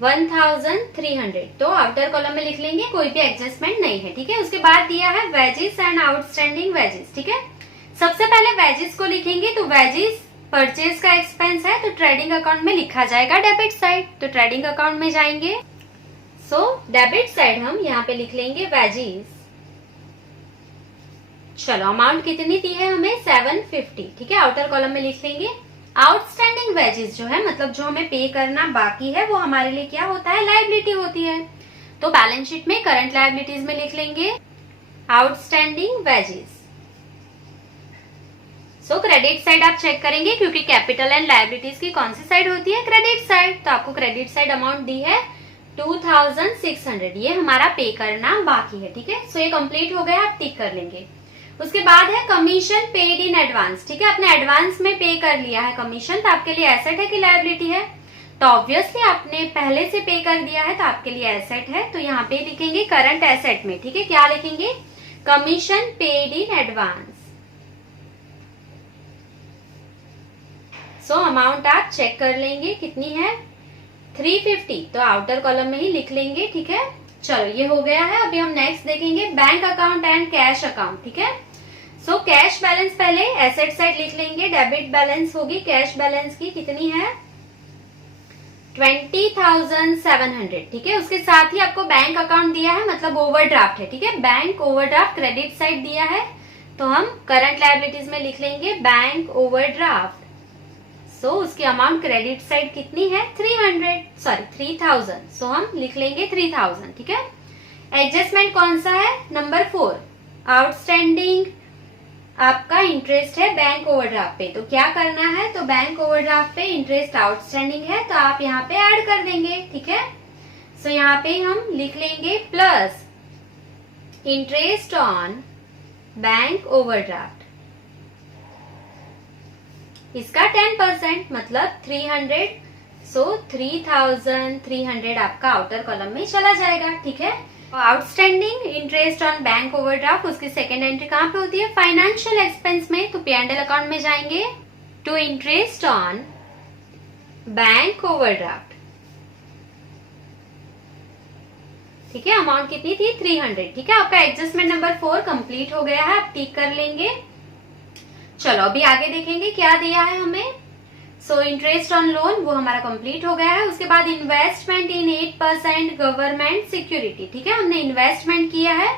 1,300, तो आउटर कॉलम में लिख लेंगे, कोई भी एडजस्टमेंट नहीं है, ठीक है। उसके बाद दिया है वेजेस एंड आउटस्टैंडिंग वेजेस, ठीक है। सबसे पहले वेजेस को लिखेंगे, तो वेजेस परचेज का एक्सपेंस है, तो ट्रेडिंग अकाउंट में लिखा जाएगा डेबिट साइड, तो ट्रेडिंग अकाउंट में जाएंगे। सो डेबिट साइड हम यहाँ पे लिख लेंगे वेजेस। चलो अमाउंट कितनी दी है हमें, 750, ठीक है, आउटर कॉलम में लिख लेंगे। आउटस्टैंडिंग वेजेस जो है मतलब जो हमें पे करना बाकी है वो हमारे लिए क्या होता है, लायबिलिटी होती है, तो बैलेंस शीट में करंट लायबिलिटीज में लिख लेंगे आउटस्टैंडिंग वेजेस। सो क्रेडिट साइड आप चेक करेंगे क्योंकि कैपिटल एंड लायबिलिटीज की कौन सी साइड होती है, क्रेडिट साइड, तो आपको क्रेडिट साइड अमाउंट दी है 2,600, ये हमारा पे करना बाकी है, ठीक है। सो ये कंप्लीट हो गया, आप टिक कर लेंगे। उसके बाद है कमीशन पेड इन एडवांस, ठीक है, आपने एडवांस में पे कर लिया है कमीशन, तो आपके लिए एसेट है कि लायबिलिटी है? तो ऑब्वियसली आपने पहले से पे कर दिया है तो आपके लिए एसेट है, तो यहाँ पे लिखेंगे करंट एसेट में, ठीक है, क्या लिखेंगे? Commission paid in advance. So amount आप चेक कर लेंगे कितनी है, 350, तो आउटर कॉलम में ही लिख लेंगे, ठीक है। चलो ये हो गया है। अभी हम नेक्स्ट देखेंगे bank account and cash account, ठीक है। सो कैश बैलेंस पहले एसेट साइड लिख लेंगे, डेबिट बैलेंस होगी कैश बैलेंस की, कितनी है? 20,700, ठीक है। उसके साथ ही आपको बैंक अकाउंट दिया है, मतलब ओवरड्राफ्ट है, ठीक है, बैंक ओवरड्राफ्ट क्रेडिट साइड दिया है, तो हम करंट लायबिलिटीज में लिख लेंगे बैंक ओवरड्राफ्ट। सो उसकी अमाउंट क्रेडिट साइड कितनी है? 3000, सो हम लिख लेंगे 3000, ठीक है। एडजस्टमेंट कौन सा है? नंबर 4, आउटस्टैंडिंग आपका इंटरेस्ट है बैंक ओवरड्राफ्ट पे, तो क्या करना है? तो बैंक ओवरड्राफ्ट पे इंटरेस्ट आउटस्टैंडिंग है, तो आप यहाँ पे ऐड कर देंगे, ठीक है। सो यहाँ पे हम लिख लेंगे plus interest on bank overdraft, इसका 10%, मतलब 300, सो 3300 आपका आउटर कॉलम में चला जाएगा, ठीक है। Outstanding interest on bank overdraft, उसकी सेकेंड एंट्री कहाँ पे होती है? फाइनेंशियल एक्सपेंस में, तो P&L अकाउंट में जाएंगे to interest on bank overdraft, ठीक है। अमाउंट कितनी थी? 300, ठीक है। आपका एडजस्टमेंट नंबर 4 कंप्लीट हो गया है, आप टिक कर लेंगे। चलो अभी आगे देखेंगे क्या दिया है हमें। सो इंटरेस्ट ऑन लोन वो हमारा कंप्लीट हो गया है। उसके बाद इन्वेस्टमेंट इन 8% गवर्नमेंट सिक्योरिटी, ठीक है, हमने इन्वेस्टमेंट किया है,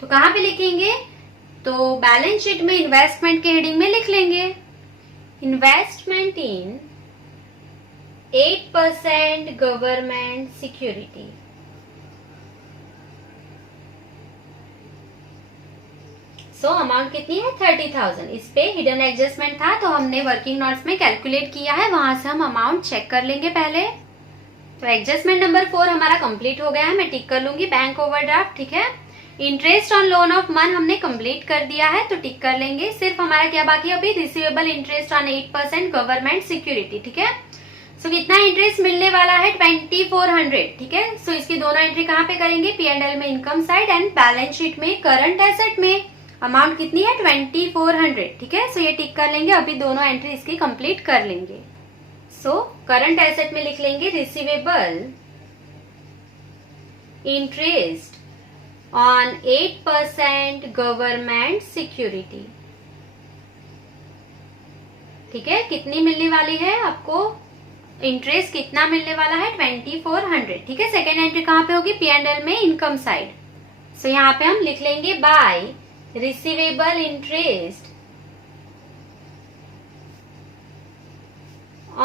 तो कहाँ पे लिखेंगे? तो बैलेंस शीट में इन्वेस्टमेंट के हेडिंग में लिख लेंगे इन्वेस्टमेंट इन 8% गवर्नमेंट सिक्योरिटी। सो अमाउंट कितनी है? 30,000। इस पे हिडन एडजस्टमेंट था, तो हमने वर्किंग नोट्स में कैलकुलेट किया है, वहां से हम अमाउंट चेक कर लेंगे पहले। तो एडजस्टमेंट नंबर 4 हमारा कंप्लीट हो गया है, मैं टिक कर लूंगी बैंक ओवरड्राफ्ट, ठीक है। इंटरेस्ट ऑन लोन ऑफ मन हमने कंप्लीट कर दिया है, तो टिक कर लेंगे। सिर्फ हमारा क्या बाकी है अभी? Receivable interest on 8% government security, ठीक है। सो कितना इंटरेस्ट मिलने वाला है? 2400, ठीक है। सो इसकी दोनों एंट्री कहाँ पे करेंगे? P&L में income side and balance sheet में करंट एसेट में। अमाउंट कितनी है? 2400, ठीक है। सो ये टिक कर लेंगे, अभी दोनों एंट्री इसकी कंप्लीट कर लेंगे। सो करंट एसेट में लिख लेंगे receivable interest on 8% government security, ठीक है। कितनी मिलने वाली है आपको? इंटरेस्ट कितना मिलने वाला है? 2400, ठीक है। सेकेंड एंट्री कहाँ पे होगी? P&L में इनकम साइड। सो यहाँ पे हम लिख लेंगे by receivable interest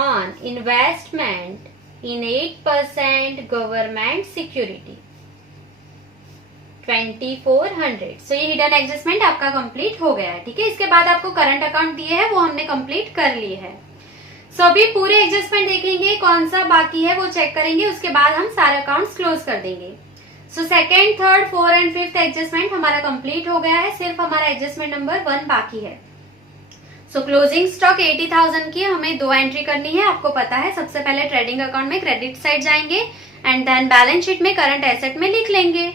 on investment in 8% government security, 2400। So ये हिडन एडजस्टमेंट आपका कंप्लीट हो गया है, ठीक है। इसके बाद आपको करंट अकाउंट दिए हैं, वो हमने कंप्लीट कर लिए है। सो अभी पूरे एडजस्टमेंट देखेंगे, कौन सा बाकी है वो चेक करेंगे, उसके बाद हम सारे अकाउंट्स क्लोज कर देंगे। So second, third, 4 and 5th adjustment हमारा कंप्लीट हो गया है, सिर्फ हमारा एडजस्टमेंट नंबर 1 बाकी है। सो क्लोजिंग स्टॉक 80,000 की हमें 2 एंट्री करनी है, आपको पता है। सबसे पहले ट्रेडिंग अकाउंट में क्रेडिट साइड जाएंगे एंड देन बैलेंस शीट में करंट एसेट में लिख लेंगे।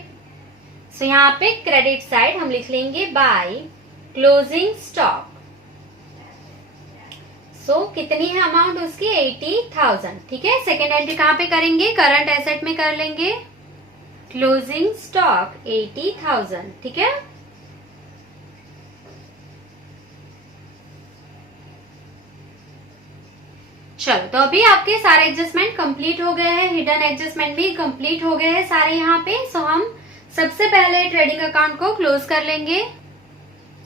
सो यहाँ पे क्रेडिट साइड हम लिख लेंगे बाय क्लोजिंग स्टॉक। सो कितनी है अमाउंट उसकी? 80,000, ठीक है। सेकेंड एंट्री कहाँ पे करेंगे? करंट एसेट में कर लेंगे क्लोजिंग स्टॉक 80,000, ठीक है। चलो तो अभी आपके सारे एडजस्टमेंट कंप्लीट हो गए हैं, हिडन एडजस्टमेंट भी कंप्लीट हो गए हैं सारे यहाँ पे। सो हम सबसे पहले ट्रेडिंग अकाउंट को क्लोज कर लेंगे।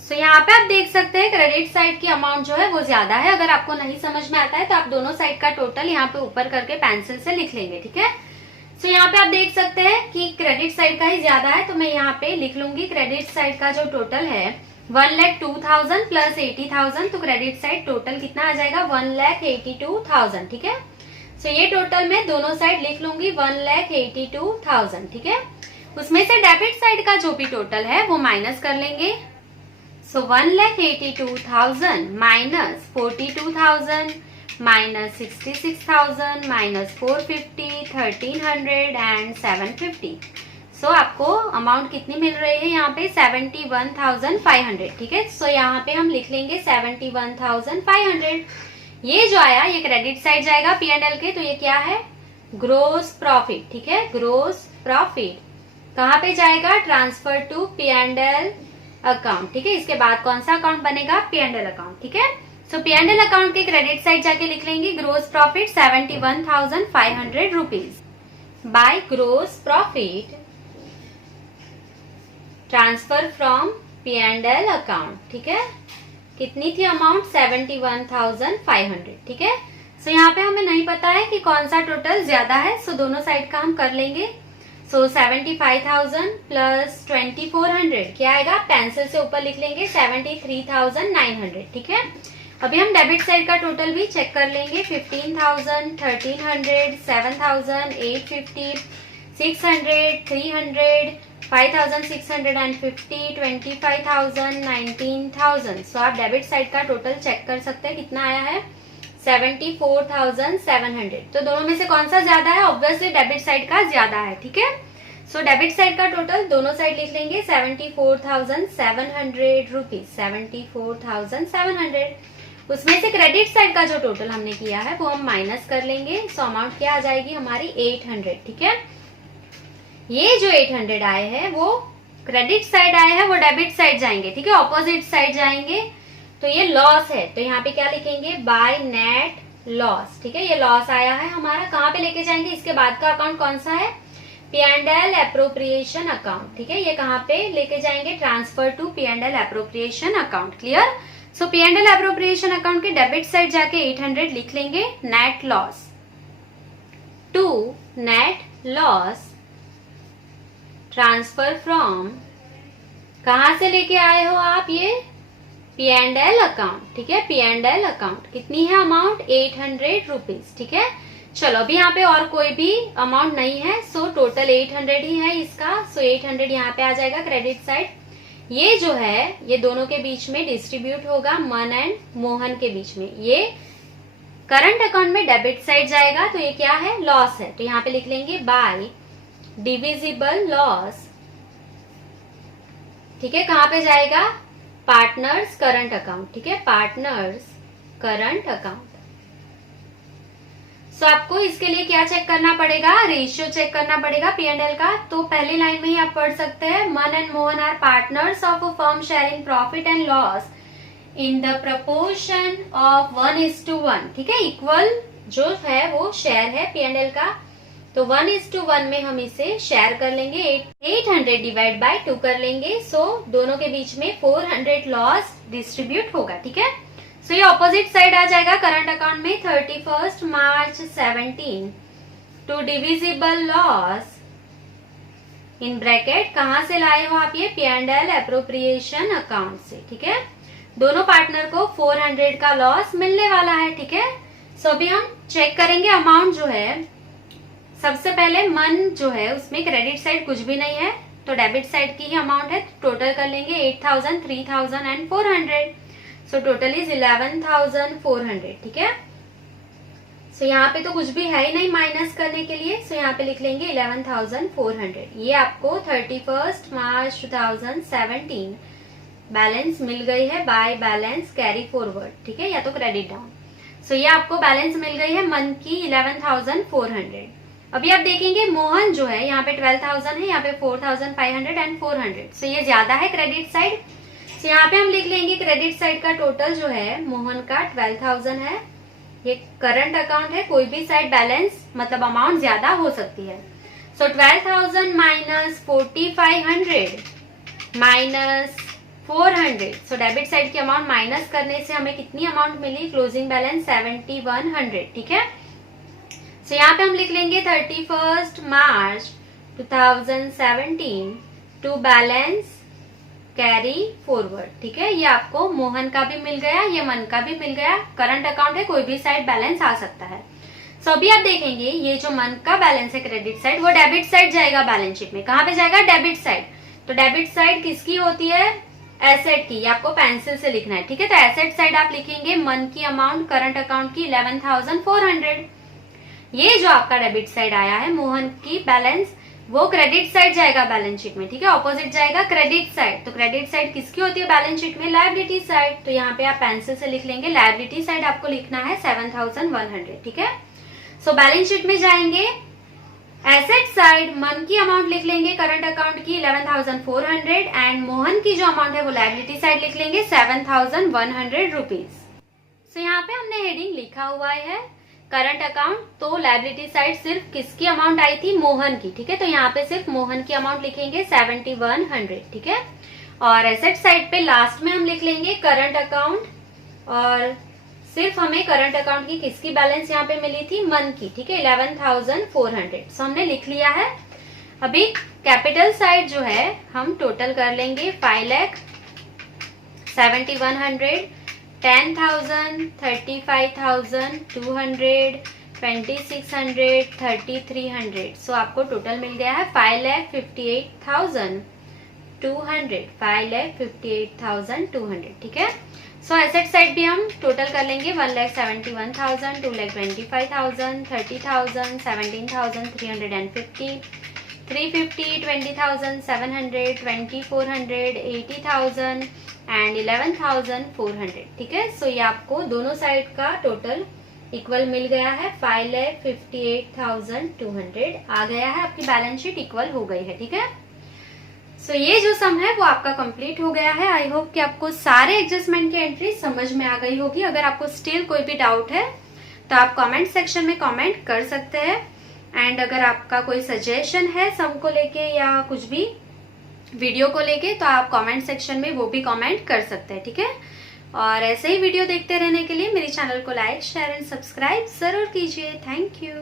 सो यहाँ पे आप देख सकते हैं क्रेडिट साइड की अमाउंट जो है वो ज्यादा है। अगर आपको नहीं समझ में आता है तो आप दोनों साइड का टोटल यहाँ पे ऊपर करके पेंसिल से लिख लेंगे, ठीक है। सो यहाँ पे आप देख सकते हैं कि क्रेडिट साइड का ही ज्यादा है, तो मैं यहाँ पे लिख लूंगी क्रेडिट साइड का जो टोटल है 1,02,000 प्लस 80,000, तो क्रेडिट साइड टोटल कितना आ जाएगा? 1,82,000, ठीक है। सो ये टोटल मैं दोनों साइड लिख लूंगी 1,82,000, ठीक है। उसमें से डेबिट साइड का जो भी टोटल है वो माइनस कर लेंगे। सो 1,82,000 माइनस 42,000 माइनस 66,000 माइनस 450, 1,300 एंड 750। सो आपको अमाउंट कितनी मिल रही है यहाँ पे 71,500। ठीक है, सो यहाँ पे हम लिख लेंगे 71,500। ये जो आया ये क्रेडिट साइड जाएगा P&L के, तो ये क्या है ग्रोस प्रॉफिट। ठीक है, ग्रोस प्रॉफिट कहाँ पे जाएगा ट्रांसफर टू P&L अकाउंट। ठीक है, इसके बाद कौन सा अकाउंट बनेगा P&L अकाउंट। ठीक है, सो P&L अकाउंट के क्रेडिट साइड जाके लिख लेंगे gross profit 71,500 rupees by gross profit transfer from P&L account. ठीक है, कितनी थी अमाउंट 71,500। ठीक है, सो यहाँ पे हमें नहीं पता है कि कौन सा टोटल ज्यादा है, सो दोनों साइड का हम कर लेंगे। सो 75,000 प्लस 2,400 क्या आएगा, पेंसिल से ऊपर लिख लेंगे 73,900। ठीक है, अभी हम डेबिट साइड का टोटल भी चेक कर लेंगे। 15,000, 1,300, 7,000, 850, 600, 300, 5,650, 25,000, 19,000। सो आप डेबिट साइड का टोटल चेक कर सकते हैं कितना आया है 74,700। तो दोनों में से कौन सा ज्यादा है, ऑब्वियसली डेबिट साइड का ज्यादा है। ठीक है, सो डेबिट साइड का टोटल दोनों साइड लिख लेंगे 74,700 रुपीज, 74,700। उसमें से क्रेडिट साइड का जो टोटल हमने किया है वो हम माइनस कर लेंगे। सो अमाउंट क्या आ जाएगी हमारी 800। ठीक है, ये जो 800 आए हैं वो क्रेडिट साइड आए हैं, वो डेबिट साइड जाएंगे। ठीक है, ऑपोजिट साइड जाएंगे, तो ये लॉस है, तो यहाँ पे क्या लिखेंगे बाय नेट लॉस। ठीक है, ये लॉस आया है हमारा, कहाँ पे लेके जाएंगे, इसके बाद का अकाउंट कौन सा है P&L एप्रोप्रिएशन अकाउंट। ठीक है, ये कहाँ पे लेके जाएंगे transfer to P&L appropriation account. Clear, so P&L appropriation account के डेबिट साइड जाके 800 लिख लेंगे net loss to net loss transfer from, कहां से लेके आए हो आप ये P&L अकाउंट। ठीक है, P&L अकाउंट कितनी है अमाउंट 800 रुपीज। ठीक है, चलो अभी यहाँ पे और कोई भी अमाउंट नहीं है, सो टोटल 800 ही है इसका। सो 800 यहाँ पे आ जाएगा क्रेडिट साइड। ये जो है ये दोनों के बीच में डिस्ट्रीब्यूट होगा, मन एंड मोहन के बीच में। ये करंट अकाउंट में डेबिट साइड जाएगा, तो ये क्या है लॉस है, तो यहाँ पे लिख लेंगे बाय डिविजिबल लॉस। ठीक है, कहां पे जाएगा पार्टनर्स करंट अकाउंट। ठीक है, पार्टनर्स करंट अकाउंट। सो आपको इसके लिए क्या चेक करना पड़ेगा, रेशियो चेक करना पड़ेगा P&L का। तो पहली लाइन में ही आप पढ़ सकते हैं Man and Mohan are partners of a firm sharing profit and loss in the proportion of 1:1। ठीक है, इक्वल जो है वो शेयर है P&L का, तो 1:1 में हम इसे शेयर कर लेंगे। 800 डिवाइड बाय 2 कर लेंगे, सो दोनों के बीच में 400 लॉस डिस्ट्रीब्यूट होगा। ठीक है, सो ये ऑपोजिट साइड आ जाएगा करंट अकाउंट में 31 March 17 to divisible loss in bracket, कहां से लाए हो आप ये P&L एप्रोप्रिएशन अकाउंट से। ठीक है, दोनों पार्टनर को 400 का लॉस मिलने वाला है। ठीक है, सो अभी हम चेक करेंगे अमाउंट जो है। सबसे पहले मन जो है उसमें क्रेडिट साइड कुछ भी नहीं है, तो डेबिट साइड की ही अमाउंट है, टोटल कर लेंगे 8,000, 3,000 एंड 400। So total is 11,400। ठीक है, सो यहाँ पे तो कुछ भी है ही नहीं माइनस करने के लिए, सो यहाँ पे लिख लेंगे 11,400। ये आपको 31 मार्च 2017 बैलेंस मिल गई है बाय बैलेंस कैरी फॉरवर्ड। ठीक है, या तो क्रेडिट डाउन। सो ये आपको बैलेंस मिल गई है मन की 11,400। अभी आप देखेंगे मोहन जो है यहाँ पे 12,000 है, यहाँ पे 4,500 एंड 400। सो ये ज्यादा है क्रेडिट साइड, सो यहाँ पे हम लिख लेंगे क्रेडिट साइड का टोटल जो है मोहन का 12,000 है। ये करंट अकाउंट है, कोई भी साइड बैलेंस मतलब अमाउंट ज्यादा हो सकती है। सो 12,000 minus 4,500 minus 400। So debit side की अमाउंट माइनस करने से हमें कितनी अमाउंट मिली, क्लोजिंग बैलेंस 7,100। ठीक है, सो यहाँ पे हम लिख लेंगे 31 March 2017 to balance carry forward. ठीक है, ये आपको मोहन का भी मिल गया, ये मन का भी मिल गया। करंट अकाउंट है, कोई भी साइड बैलेंस आ सकता है। सो अभी आप देखेंगे ये जो मन का बैलेंस है क्रेडिट साइड, वो डेबिट साइड जाएगा बैलेंस शीट में। कहाँ पे जाएगा डेबिट साइड, तो डेबिट साइड किसकी होती है एसेट की, ये आपको पेंसिल से लिखना है, ठीक है। तो एसेट साइड आप लिखेंगे मन की अमाउंट करंट अकाउंट की 11,400। ये जो आपका डेबिट साइड आया है मोहन की बैलेंस, वो क्रेडिट साइड जाएगा बैलेंस शीट में, ठीक है। ऑपोजिट जाएगा क्रेडिट साइड। तो क्रेडिट साइड किसकी होती है बैलेंस शीट में? Liability side. तो यहाँ पे आप पेंसिल से लिख लेंगे, लायबिलिटी साइड आपको लिखना है 7,100, ठीक है। सो बैलेंस शीट में जाएंगे, एसेट साइड मन की अमाउंट लिख लेंगे करंट अकाउंट की 11,400 एंड मोहन की जो अमाउंट है वो लायबिलिटी साइड लिख लेंगे 7,100 रुपीज। सो यहाँ पे हमने हेडिंग लिखा हुआ है करंट अकाउंट। तो लायबिलिटी साइड सिर्फ किसकी अमाउंट आई थी? मोहन की, ठीक है। तो यहाँ पे सिर्फ मोहन की अमाउंट लिखेंगे 7,100, ठीक है। और एसेट साइड पे लास्ट में हम लिख लेंगे करंट अकाउंट, और सिर्फ हमें करंट अकाउंट की किसकी बैलेंस यहाँ पे मिली थी? मन की, ठीक है, 11,400। सो हमने लिख लिया है। अभी कैपिटल साइड जो है हम टोटल कर लेंगे 5,70,100, 10,000, 35,200, 2,600, 3,300। सो आपको टोटल मिल गया है 5,58,200, 5,58,200, ठीक है। सो एसेट साइड भी हम टोटल कर लेंगे 1,71,000, 2,25,000, 30,000, 17,350, 350, 20,700, 2,400, 80,000 एंड 11,400, ठीक है। सो ये आपको दोनों साइड का टोटल इक्वल मिल गया है 5,58,200 आ गया है। आपकी बैलेंस शीट इक्वल हो गई है, ठीक है। सो ये जो सम है वो आपका कंप्लीट हो गया है। आई होप कि आपको सारे एडजस्टमेंट की एंट्री समझ में आ गई होगी। अगर आपको स्टिल कोई भी डाउट है तो आप कमेंट सेक्शन में कमेंट कर सकते हैं। एंड अगर आपका कोई सजेशन है सम को लेके या कुछ भी वीडियो को लेके तो आप कमेंट सेक्शन में वो भी कमेंट कर सकते हैं, ठीक है। और ऐसे ही वीडियो देखते रहने के लिए मेरे चैनल को लाइक, शेयर एंड सब्सक्राइब जरूर कीजिए। Thank you.